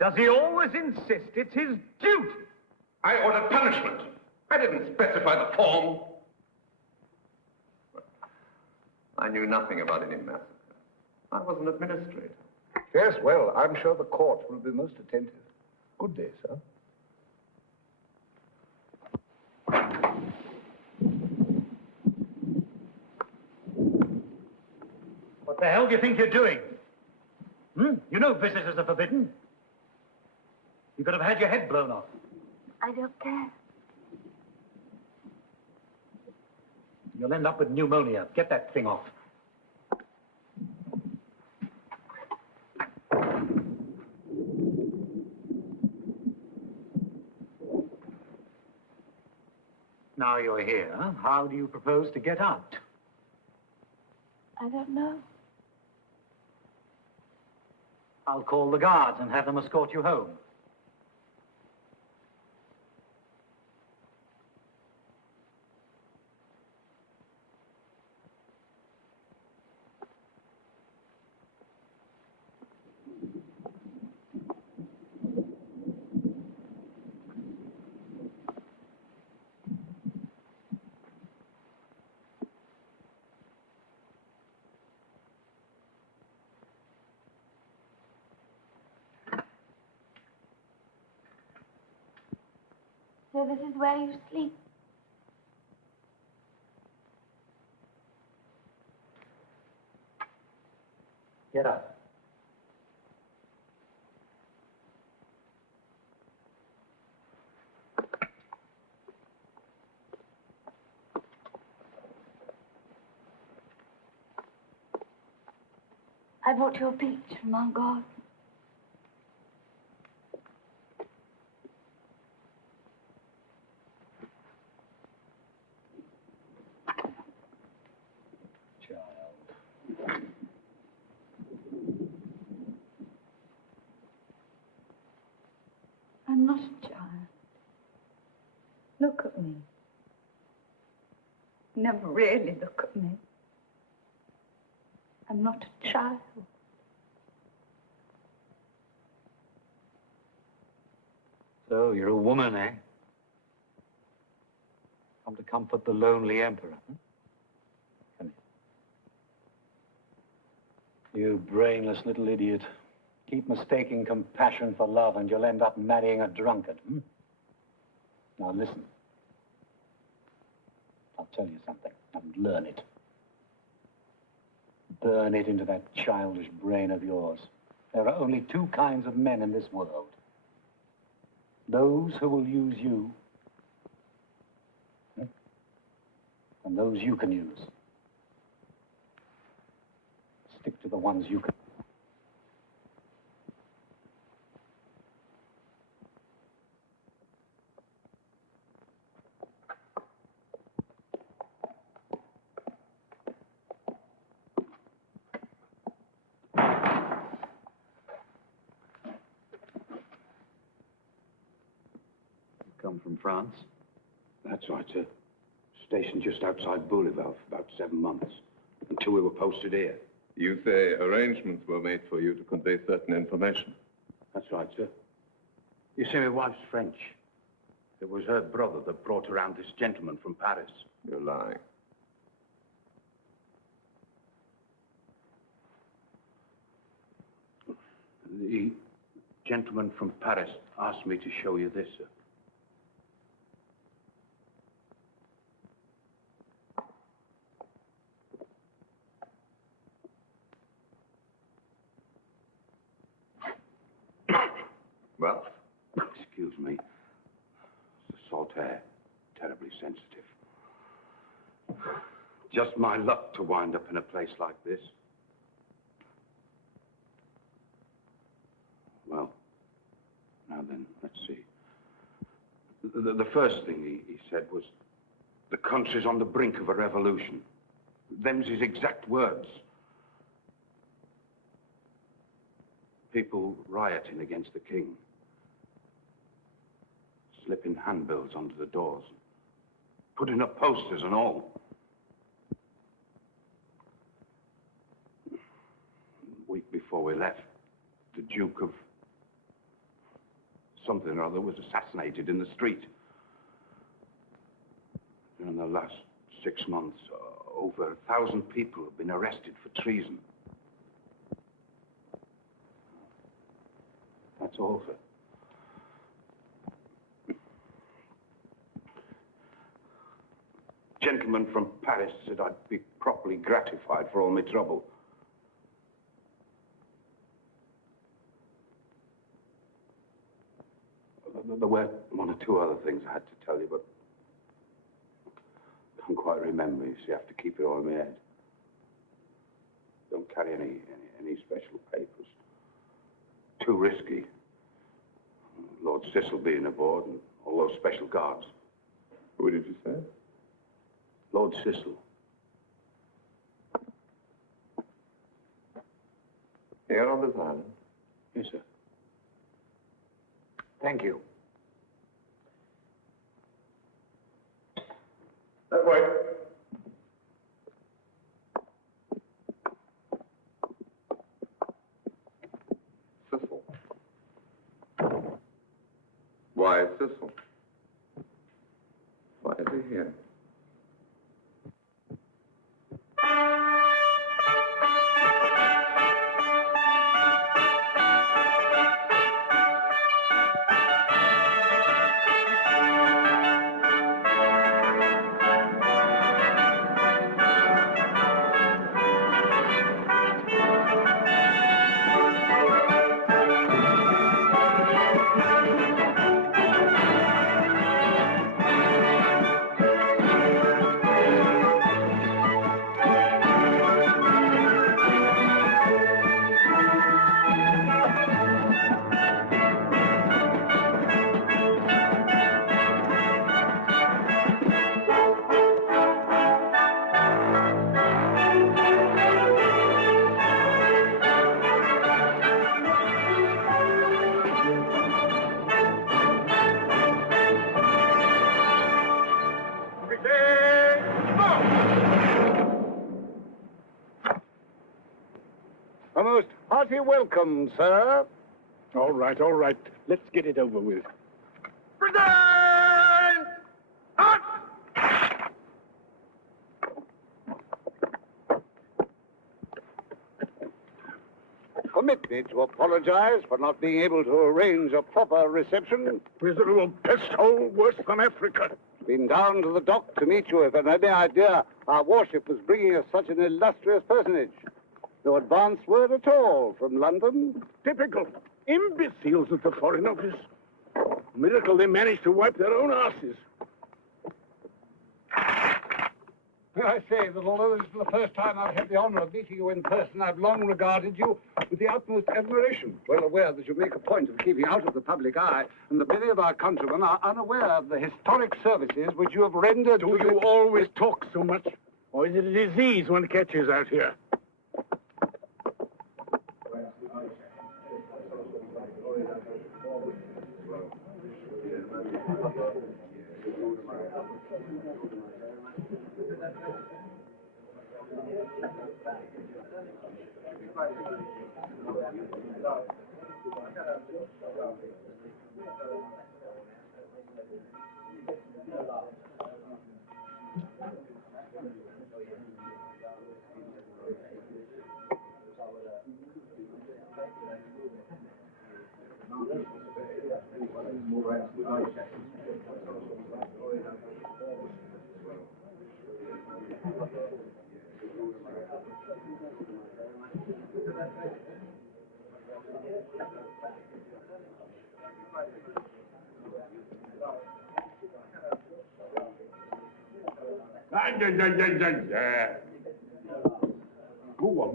does he always insist it's his duty? I ordered punishment. I didn't specify the form. I knew nothing about any massacre. I was an administrator. Yes, well, I'm sure the court will be most attentive. Good day, sir. What the hell do you think you're doing? You know visitors are forbidden. You could have had your head blown off. I don't care. You'll end up with pneumonia. Get that thing off. Now you're here, how do you propose to get out? I don't know. I'll call the guards and have them escort you home. So this is where you sleep? Get up. I brought you a peach from our garden. I'm not a child. Look at me. Never really look at me. I'm not a child. So you're a woman, eh? Come to comfort the lonely emperor. Come here. You brainless little idiot. Keep mistaking compassion for love and you'll end up marrying a drunkard. Now listen. I'll tell you something and learn it. Burn it into that childish brain of yours. There are only two kinds of men in this world. Those who will use you, and those you can use. Stick to the ones you can. Come from France? That's right, sir. Stationed just outside Bouleval for about 7 months, until we were posted here. You say arrangements were made for you to convey certain information. That's right, sir. You see, my wife's French. It was her brother that brought around this gentleman from Paris. You're lying. The gentleman from Paris asked me to show you this, sir. Well? Excuse me. It's a salt air. Terribly sensitive. Just my luck to wind up in a place like this. Well, now then, let's see. The first thing he said was, the country's on the brink of a revolution. Them's his exact words. People rioting against the king. Slipping handbills onto the doors. Putting up posters and all. A week before we left, the Duke of something or other was assassinated in the street. In the last 6 months, over 1,000 people have been arrested for treason. That's all, sir. Gentleman from Paris said I'd be properly gratified for all my trouble. There were one or two other things I had to tell you, but I can't quite remember. You see, I have to keep it all in my head. Don't carry any special papers. Too risky. Lord Cecil being aboard and all those special guards. Who did you say? Lord Cecil. Here on this island? Yes, sir. Thank you. That way. Cecil. Why Cecil? Why is he here? A most hearty welcome, sir. All right, all right. Let's get it over with. Permit me to apologize for not being able to arrange a proper reception. Miserable pest hole worse than Africa. Been down to the dock to meet you if an any idea our warship was bringing us such an illustrious personage. No advance word at all from London. Typical. Imbeciles at the Foreign Office. Miracle they managed to wipe their own asses. May I say that although this is the first time I've had the honor of meeting you in person, I've long regarded you with the utmost admiration, well aware that you make a point of keeping out of the public eye, and that many of our countrymen are unaware of the historic services which you have rendered. Do you always talk so much? Or is it a disease one catches out here?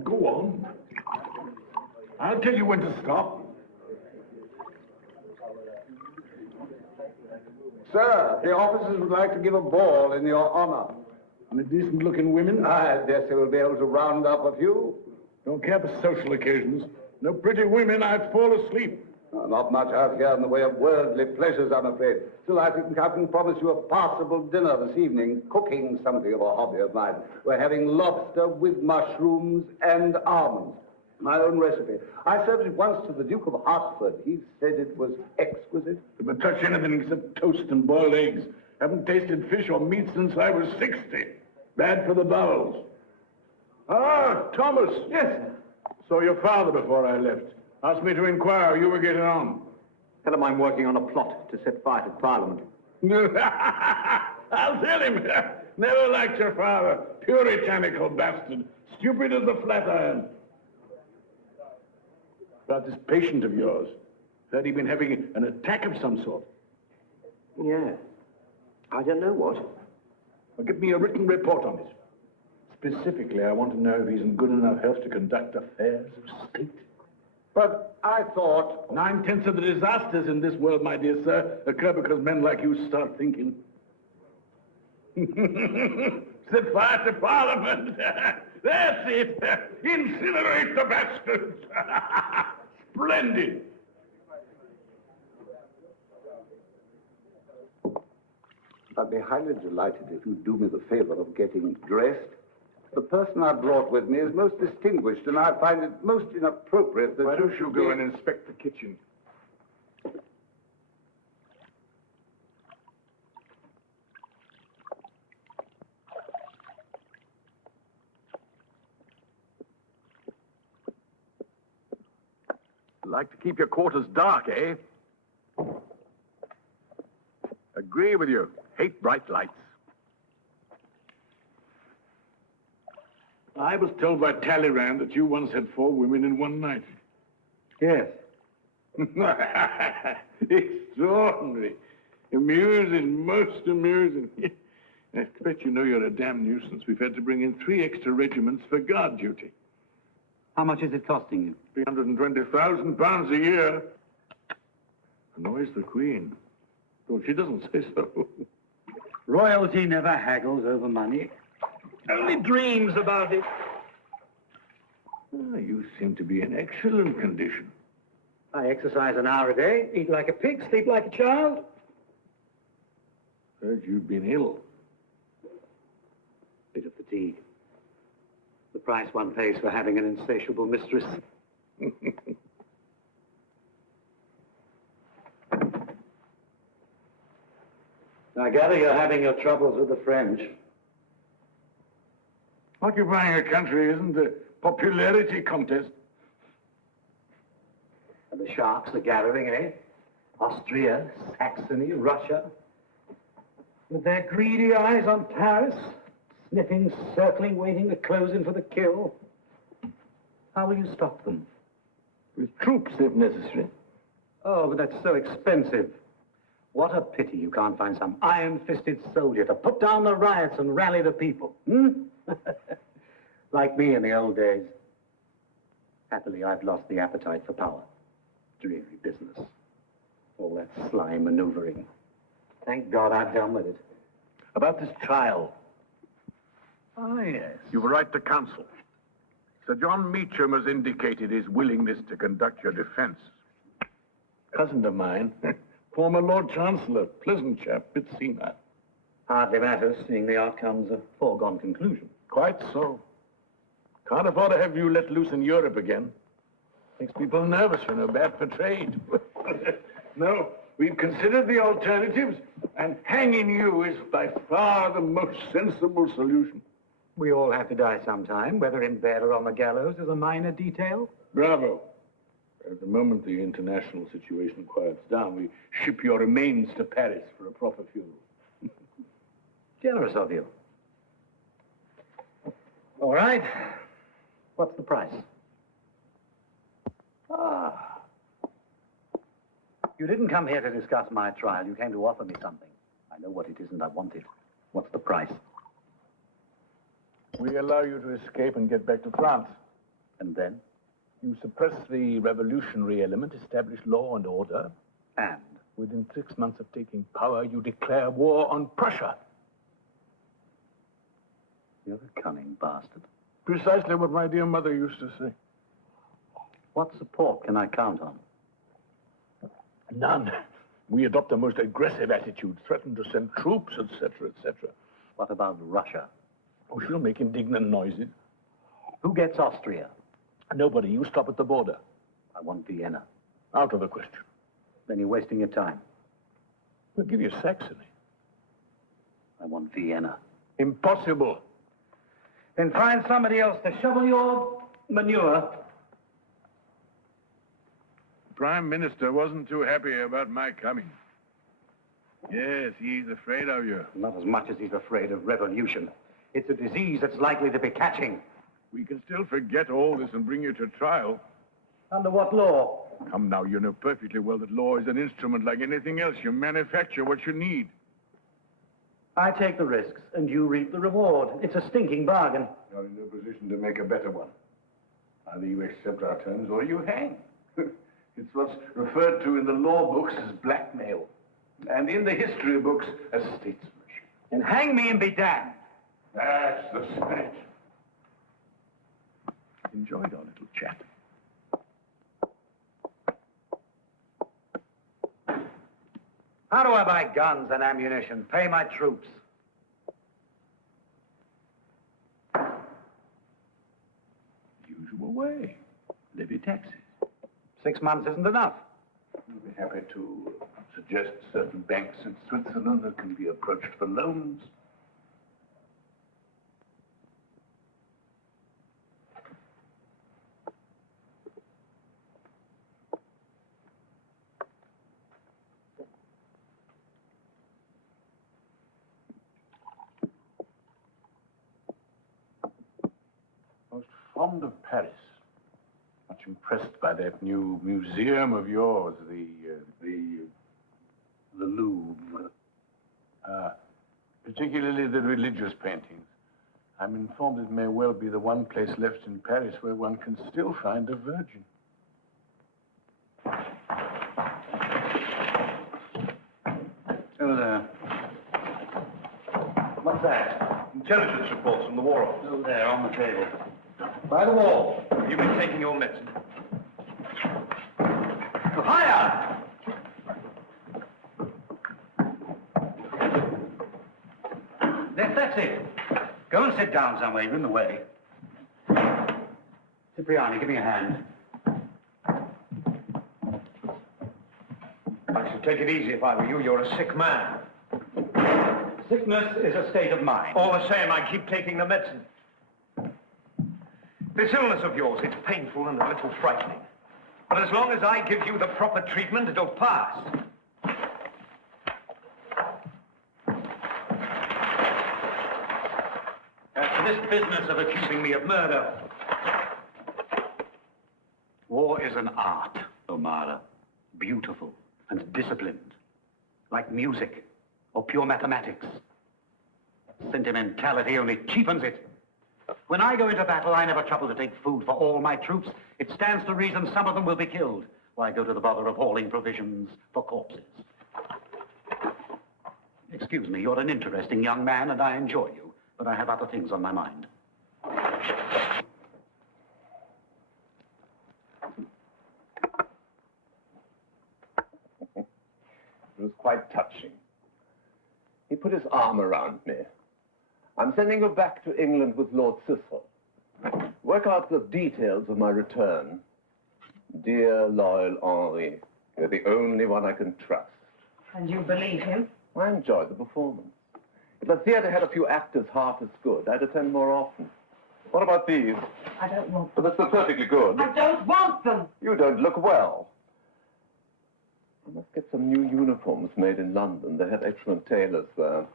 Go on. I'll tell you when to stop. Sir, the officers would like to give a ball in your honor. And the decent-looking women? I guess they will be able to round up a few. Don't care for social occasions. No pretty women, I'd fall asleep. Not much out here in the way of worldly pleasures, I'm afraid. Still, I think I can promise you a passable dinner this evening. Cooking something of a hobby of mine. We're having lobster with mushrooms and almonds. My own recipe. I served it once to the Duke of Hertford. He said it was exquisite. Never touch anything except toast and boiled eggs. Haven't tasted fish or meat since I was 60. Bad for the bowels. Ah, Thomas. Yes. Saw your father before I left. Asked me to inquire how you were getting on. Tell him I'm working on a plot to set fire to Parliament. I'll tell him. Never liked your father. Puritanical bastard. Stupid as the flatiron. About this patient of yours. Heard he'd been having an attack of some sort. Yeah. I don't know what. Well, give me a written report on it. Specifically, I want to know if he's in good enough health to conduct affairs of state. But I thought... 9/10 of the disasters in this world, my dear sir, occur because men like you start thinking. Set fire to Parliament. That's it. Incinerate the bastards. Splendid. I'd be highly delighted if you'd do me the favor of getting dressed. The person I brought with me is most distinguished, and I find it most inappropriate that... Why don't you go and inspect the kitchen? Like to keep your quarters dark, eh? Agree with you. Hate bright lights. I was told by Talleyrand that you once had 4 women in one night. Yes. Extraordinary. Amusing, most amusing. I expect you know you're a damn nuisance. We've had to bring in 3 extra regiments for guard duty. How much is it costing you? £320,000 a year. Annoys the Queen. Well, she doesn't say so. Royalty never haggles over money. Only dreams about it. Ah, you seem to be in excellent condition. I exercise an hour a day, eat like a pig, sleep like a child. Heard you've been ill. Bit of fatigue. The price one pays for having an insatiable mistress. I gather you're having your troubles with the French. Occupying a country isn't a popularity contest. And the sharks are gathering, eh? Austria, Saxony, Russia. With their greedy eyes on Paris, sniffing, circling, waiting to close in for the kill. How will you stop them? With troops, if necessary. Oh, but that's so expensive. What a pity you can't find some iron-fisted soldier to put down the riots and rally the people. Like me in the old days. Happily, I've lost the appetite for power. Dreary business. All that sly maneuvering. Thank God I've done with it. About this trial. Ah, yes. You were right to counsel. Sir John Meacham has indicated his willingness to conduct your defense. Cousin of mine, former Lord Chancellor, pleasant chap, bit senile. Hardly matters, seeing the outcome's a foregone conclusion. Quite so. Can't afford to have you let loose in Europe again. Makes people nervous, you know, bad for trade. No, we've considered the alternatives, and hanging you is by far the most sensible solution. We all have to die sometime, whether in bed or on the gallows is a minor detail. Bravo. At the moment the international situation quiets down, we ship your remains to Paris for a proper funeral. Generous of you. All right. What's the price? You didn't come here to discuss my trial. You came to offer me something. I know what it is and I want it. What's the price? We allow you to escape and get back to France. And then? You suppress the revolutionary element, establish law and order. And? Within 6 months of taking power, you declare war on Prussia. You're a cunning bastard. Precisely what my dear mother used to say. What support can I count on? None. We adopt a most aggressive attitude, threaten to send troops, etc., etc. What about Russia? Oh, she'll make indignant noises. Who gets Austria? Nobody. You stop at the border. I want Vienna. Out of the question. Then you're wasting your time. We'll give you Saxony. I want Vienna. Impossible. Then find somebody else to shovel your manure. The Prime Minister wasn't too happy about my coming. Yes, he's afraid of you. Not as much as he's afraid of revolution. It's a disease that's likely to be catching. We can still forget all this and bring you to trial. Under what law? Come now, you know perfectly well that law is an instrument like anything else. You manufacture what you need. I take the risks, and you reap the reward. It's a stinking bargain. You're in no position to make a better one. Either you accept our terms or you hang. It's what's referred to in the law books as blackmail, and in the history books as statesmanship. And hang me and be damned. That's the spirit. Enjoyed our little chat. How do I buy guns and ammunition? Pay my troops. Usual way. Levy taxes. 6 months isn't enough. We'll be happy to suggest certain banks in Switzerland that can be approached for loans. Most fond of Paris. Much impressed by that new museum of yours, the Louvre. Particularly the religious paintings. I'm informed it may well be the one place left in Paris where one can still find a virgin. Oh, there. What's that? Intelligence reports from the War Office. Oh, there, on the table. By the wall. You've been taking your medicine. Higher! That's it. Go and sit down somewhere. You're in the way. Cipriani, give me a hand. I should take it easy if I were you. You're a sick man. Sickness is a state of mind. All the same, I keep taking the medicine. This illness of yours, it's painful and a little frightening. But as long as I give you the proper treatment, it'll pass. As for this business of accusing me of murder, war is an art, O'Mara. Beautiful and disciplined, like music or pure mathematics. Sentimentality only cheapens it. When I go into battle, I never trouble to take food for all my troops. It stands to reason some of them will be killed. Why go to the bother of hauling provisions for corpses? Excuse me, you're an interesting young man, and I enjoy you, but I have other things on my mind. It was quite touching. He put his arm around me. I'm sending you back to England with Lord Cecil. Work out the details of my return. Dear, loyal Henri, you're the only one I can trust. And you believe him? I enjoyed the performance. If the theater had a few actors half as good, I'd attend more often. What about these? I don't want But they're perfectly good. I don't want them! You don't look well. I must get some new uniforms made in London. They have excellent tailors there.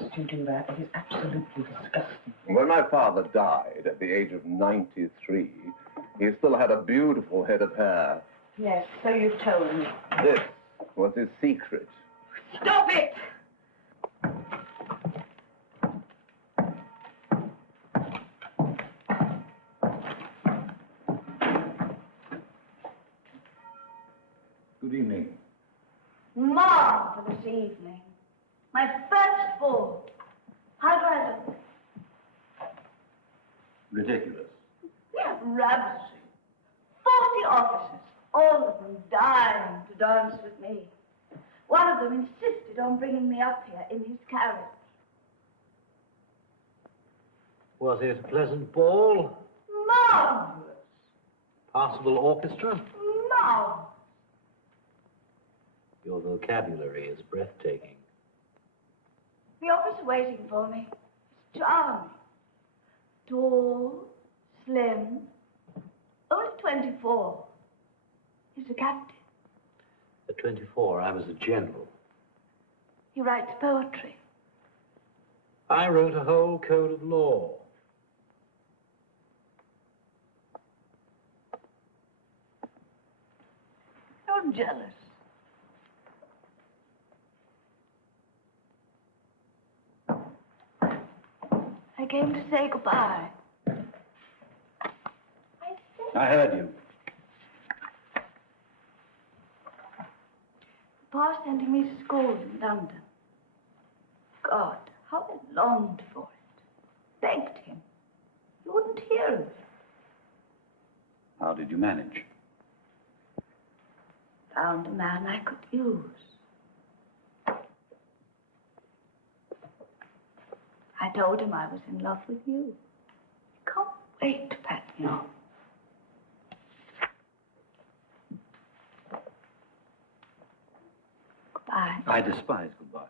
must you do that? It is absolutely disgusting. When my father died at the age of 93, he still had a beautiful head of hair. Yes, so you've told me. This was his secret. Stop it! Good evening. Marvelous evening. My first ball. How do I look? Ridiculous. Yeah, ravishing. 40 officers, all of them dying to dance with me. One of them insisted on bringing me up here in his carriage. Was it a pleasant ball? Marvelous. Passable orchestra? Marvelous. Your vocabulary is breathtaking. The officer waiting for me is charming. Tall, slim, only 24. He's a captain. At 24, I was a general. He writes poetry. I wrote a whole code of law. You're jealous. I came to say goodbye. I heard you. Pa's sending me to school in London. God, how I longed for it. Begged him. He wouldn't hear of it. How did you manage? Found a man I could use. I told him I was in love with you. Can't wait to pat me on. Goodbye. I despise goodbyes.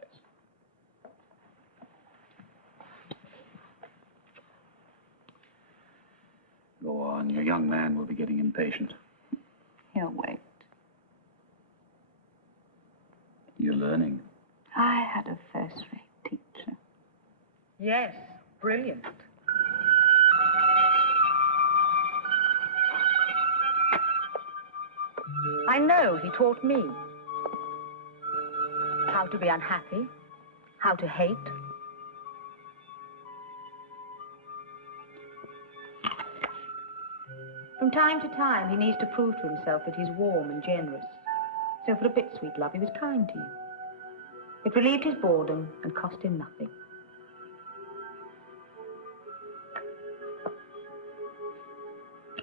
Go on, your young man will be getting impatient. He'll wait. You're learning. I had a first-rate teacher. Yes, brilliant. I know he taught me how to be unhappy, how to hate. From time to time, he needs to prove to himself that he's warm and generous. So for a bit, sweet love, he was kind to you. It relieved his boredom and cost him nothing.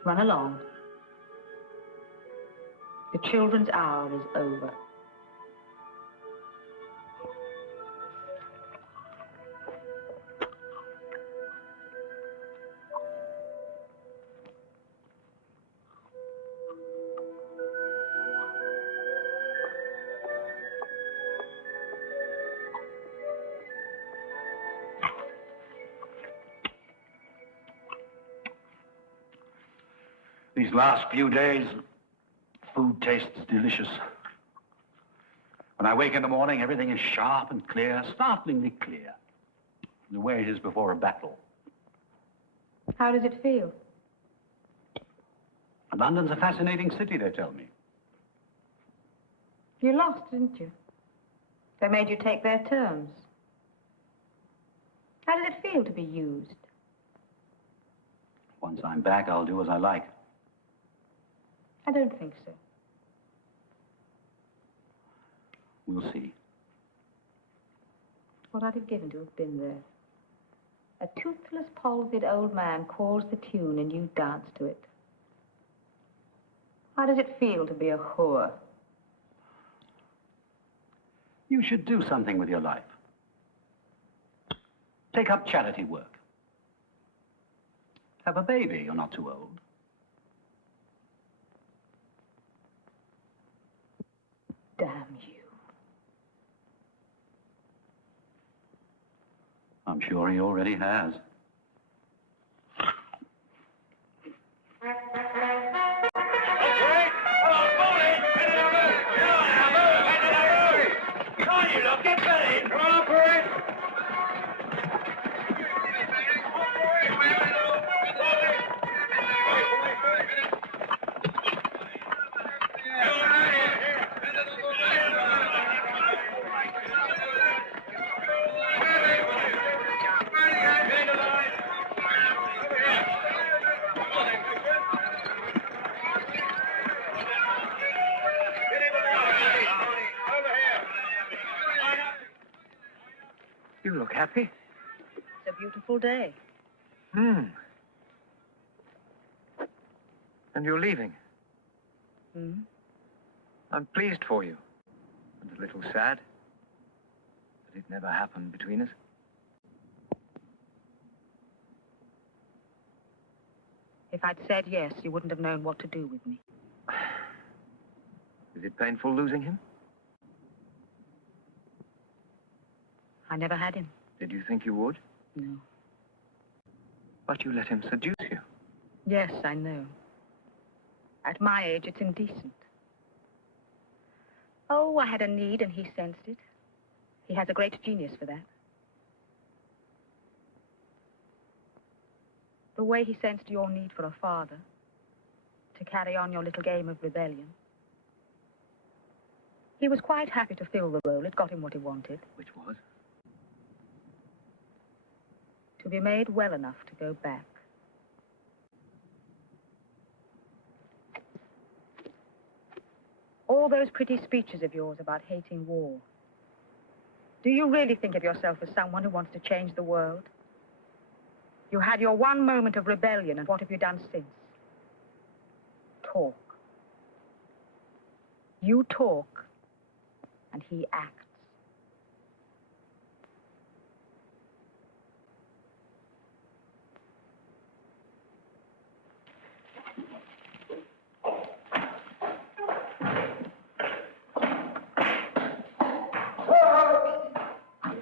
Run along. The children's hour is over. These last few days, food tastes delicious. When I wake in the morning, everything is sharp and clear, startlingly clear. The way it is before a battle. How does it feel? London's a fascinating city, they tell me. You lost, didn't you? They made you take their terms. How does it feel to be used? Once I'm back, I'll do as I like. I don't think so. We'll see. What I'd have given to have been there. A toothless, palsied old man calls the tune and you dance to it. How does it feel to be a whore? You should do something with your life. Take up charity work. Have a baby, you're not too old. Damn you. I'm sure he already has. You look happy. It's a beautiful day. Hmm. And you're leaving. Hmm? I'm pleased for you. And a little sad. But it never happened between us. If I'd said yes, you wouldn't have known what to do with me. Is it painful losing him? I never had him. Did you think you would? No. But you let him seduce you. Yes, I know. At my age, it's indecent. Oh, I had a need and he sensed it. He has a great genius for that. The way he sensed your need for a father, to carry on your little game of rebellion. He was quite happy to fill the role. It got him what he wanted. Which was? To be made well enough to go back. All those pretty speeches of yours about hating war. Do you really think of yourself as someone who wants to change the world? You had your one moment of rebellion, and what have you done since? Talk. You talk, and he acts.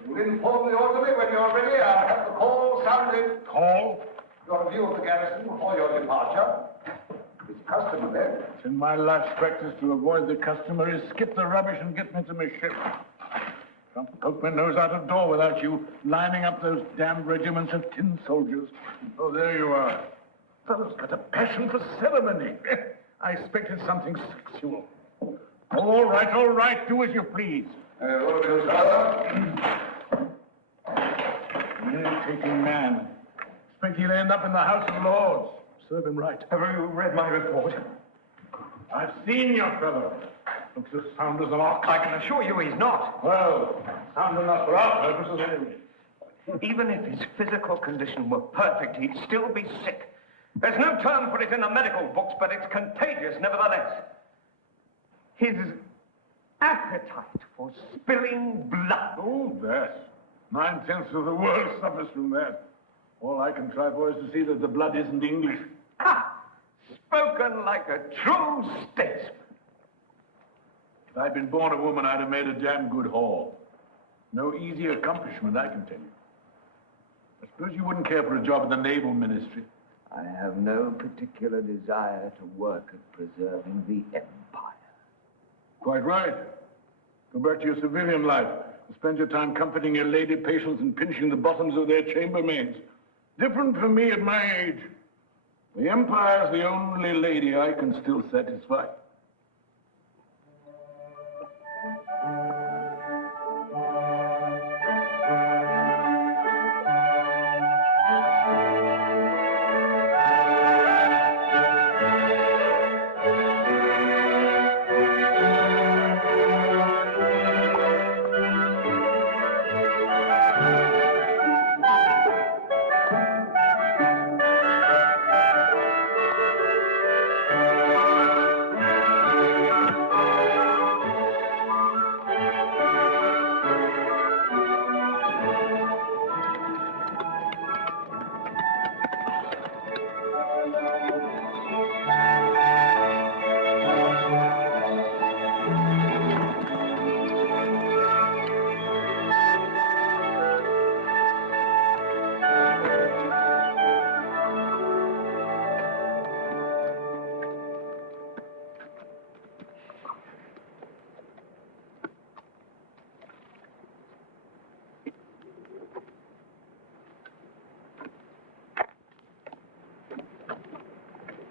You inform the orderly when you're ready. I'll have the call sounded. Call? Your review of the garrison before your departure. It's custom then. It's in my life's practice to avoid the customary skip the rubbish and get me to my ship. Can't poke my nose out of door without you lining up those damned regiments of tin soldiers. Oh, there you are. Fellow's got a passion for ceremony. I expected something sexual. All right, do as you please. What do we do, sir? Taking man. Expect he'll end up in the House of Lords. Serve him right. Have you read my report? I've seen your fellow. Looks as sound as an ox. I can assure you he's not. Well, sound enough for our purposes anyway. Even if his physical condition were perfect, he'd still be sick. There's no term for it in the medical books, but it's contagious nevertheless. His appetite for spilling blood. Oh, that. 9/10 of the world suffers from that. All I can try for is to see that the blood isn't English. Ha! Spoken like a true statesman. If I'd been born a woman, I'd have made a damn good haul. No easy accomplishment, I can tell you. I suppose you wouldn't care for a job in the Naval Ministry. I have no particular desire to work at preserving the Empire. Quite right. Go back to your civilian life and spend your time comforting your lady patients and pinching the bottoms of their chambermaids. Different for me at my age. The Empire's the only lady I can still satisfy.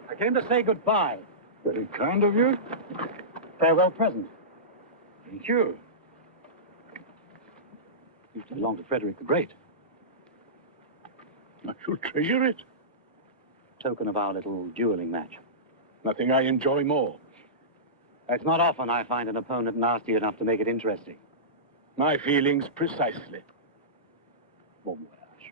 I came to say goodbye. Very kind of you. Farewell present. Thank you. Used to belong to Frederick the Great. I shall treasure it. Token of our little dueling match. Nothing I enjoy more. It's not often I find an opponent nasty enough to make it interesting. My feelings precisely. Bon voyage.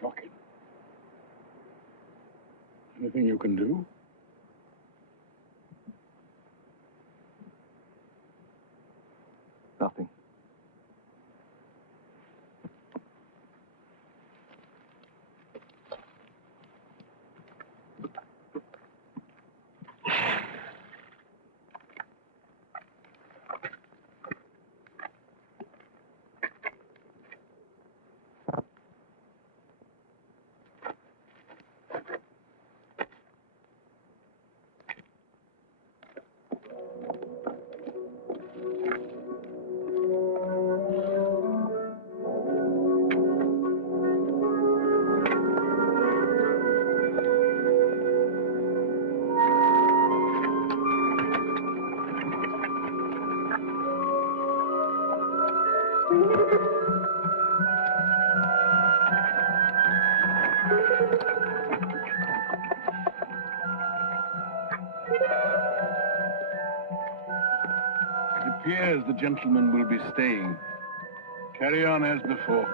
Shocking. Anything you can do? Nothing. It appears the gentleman will be staying. Carry on as before.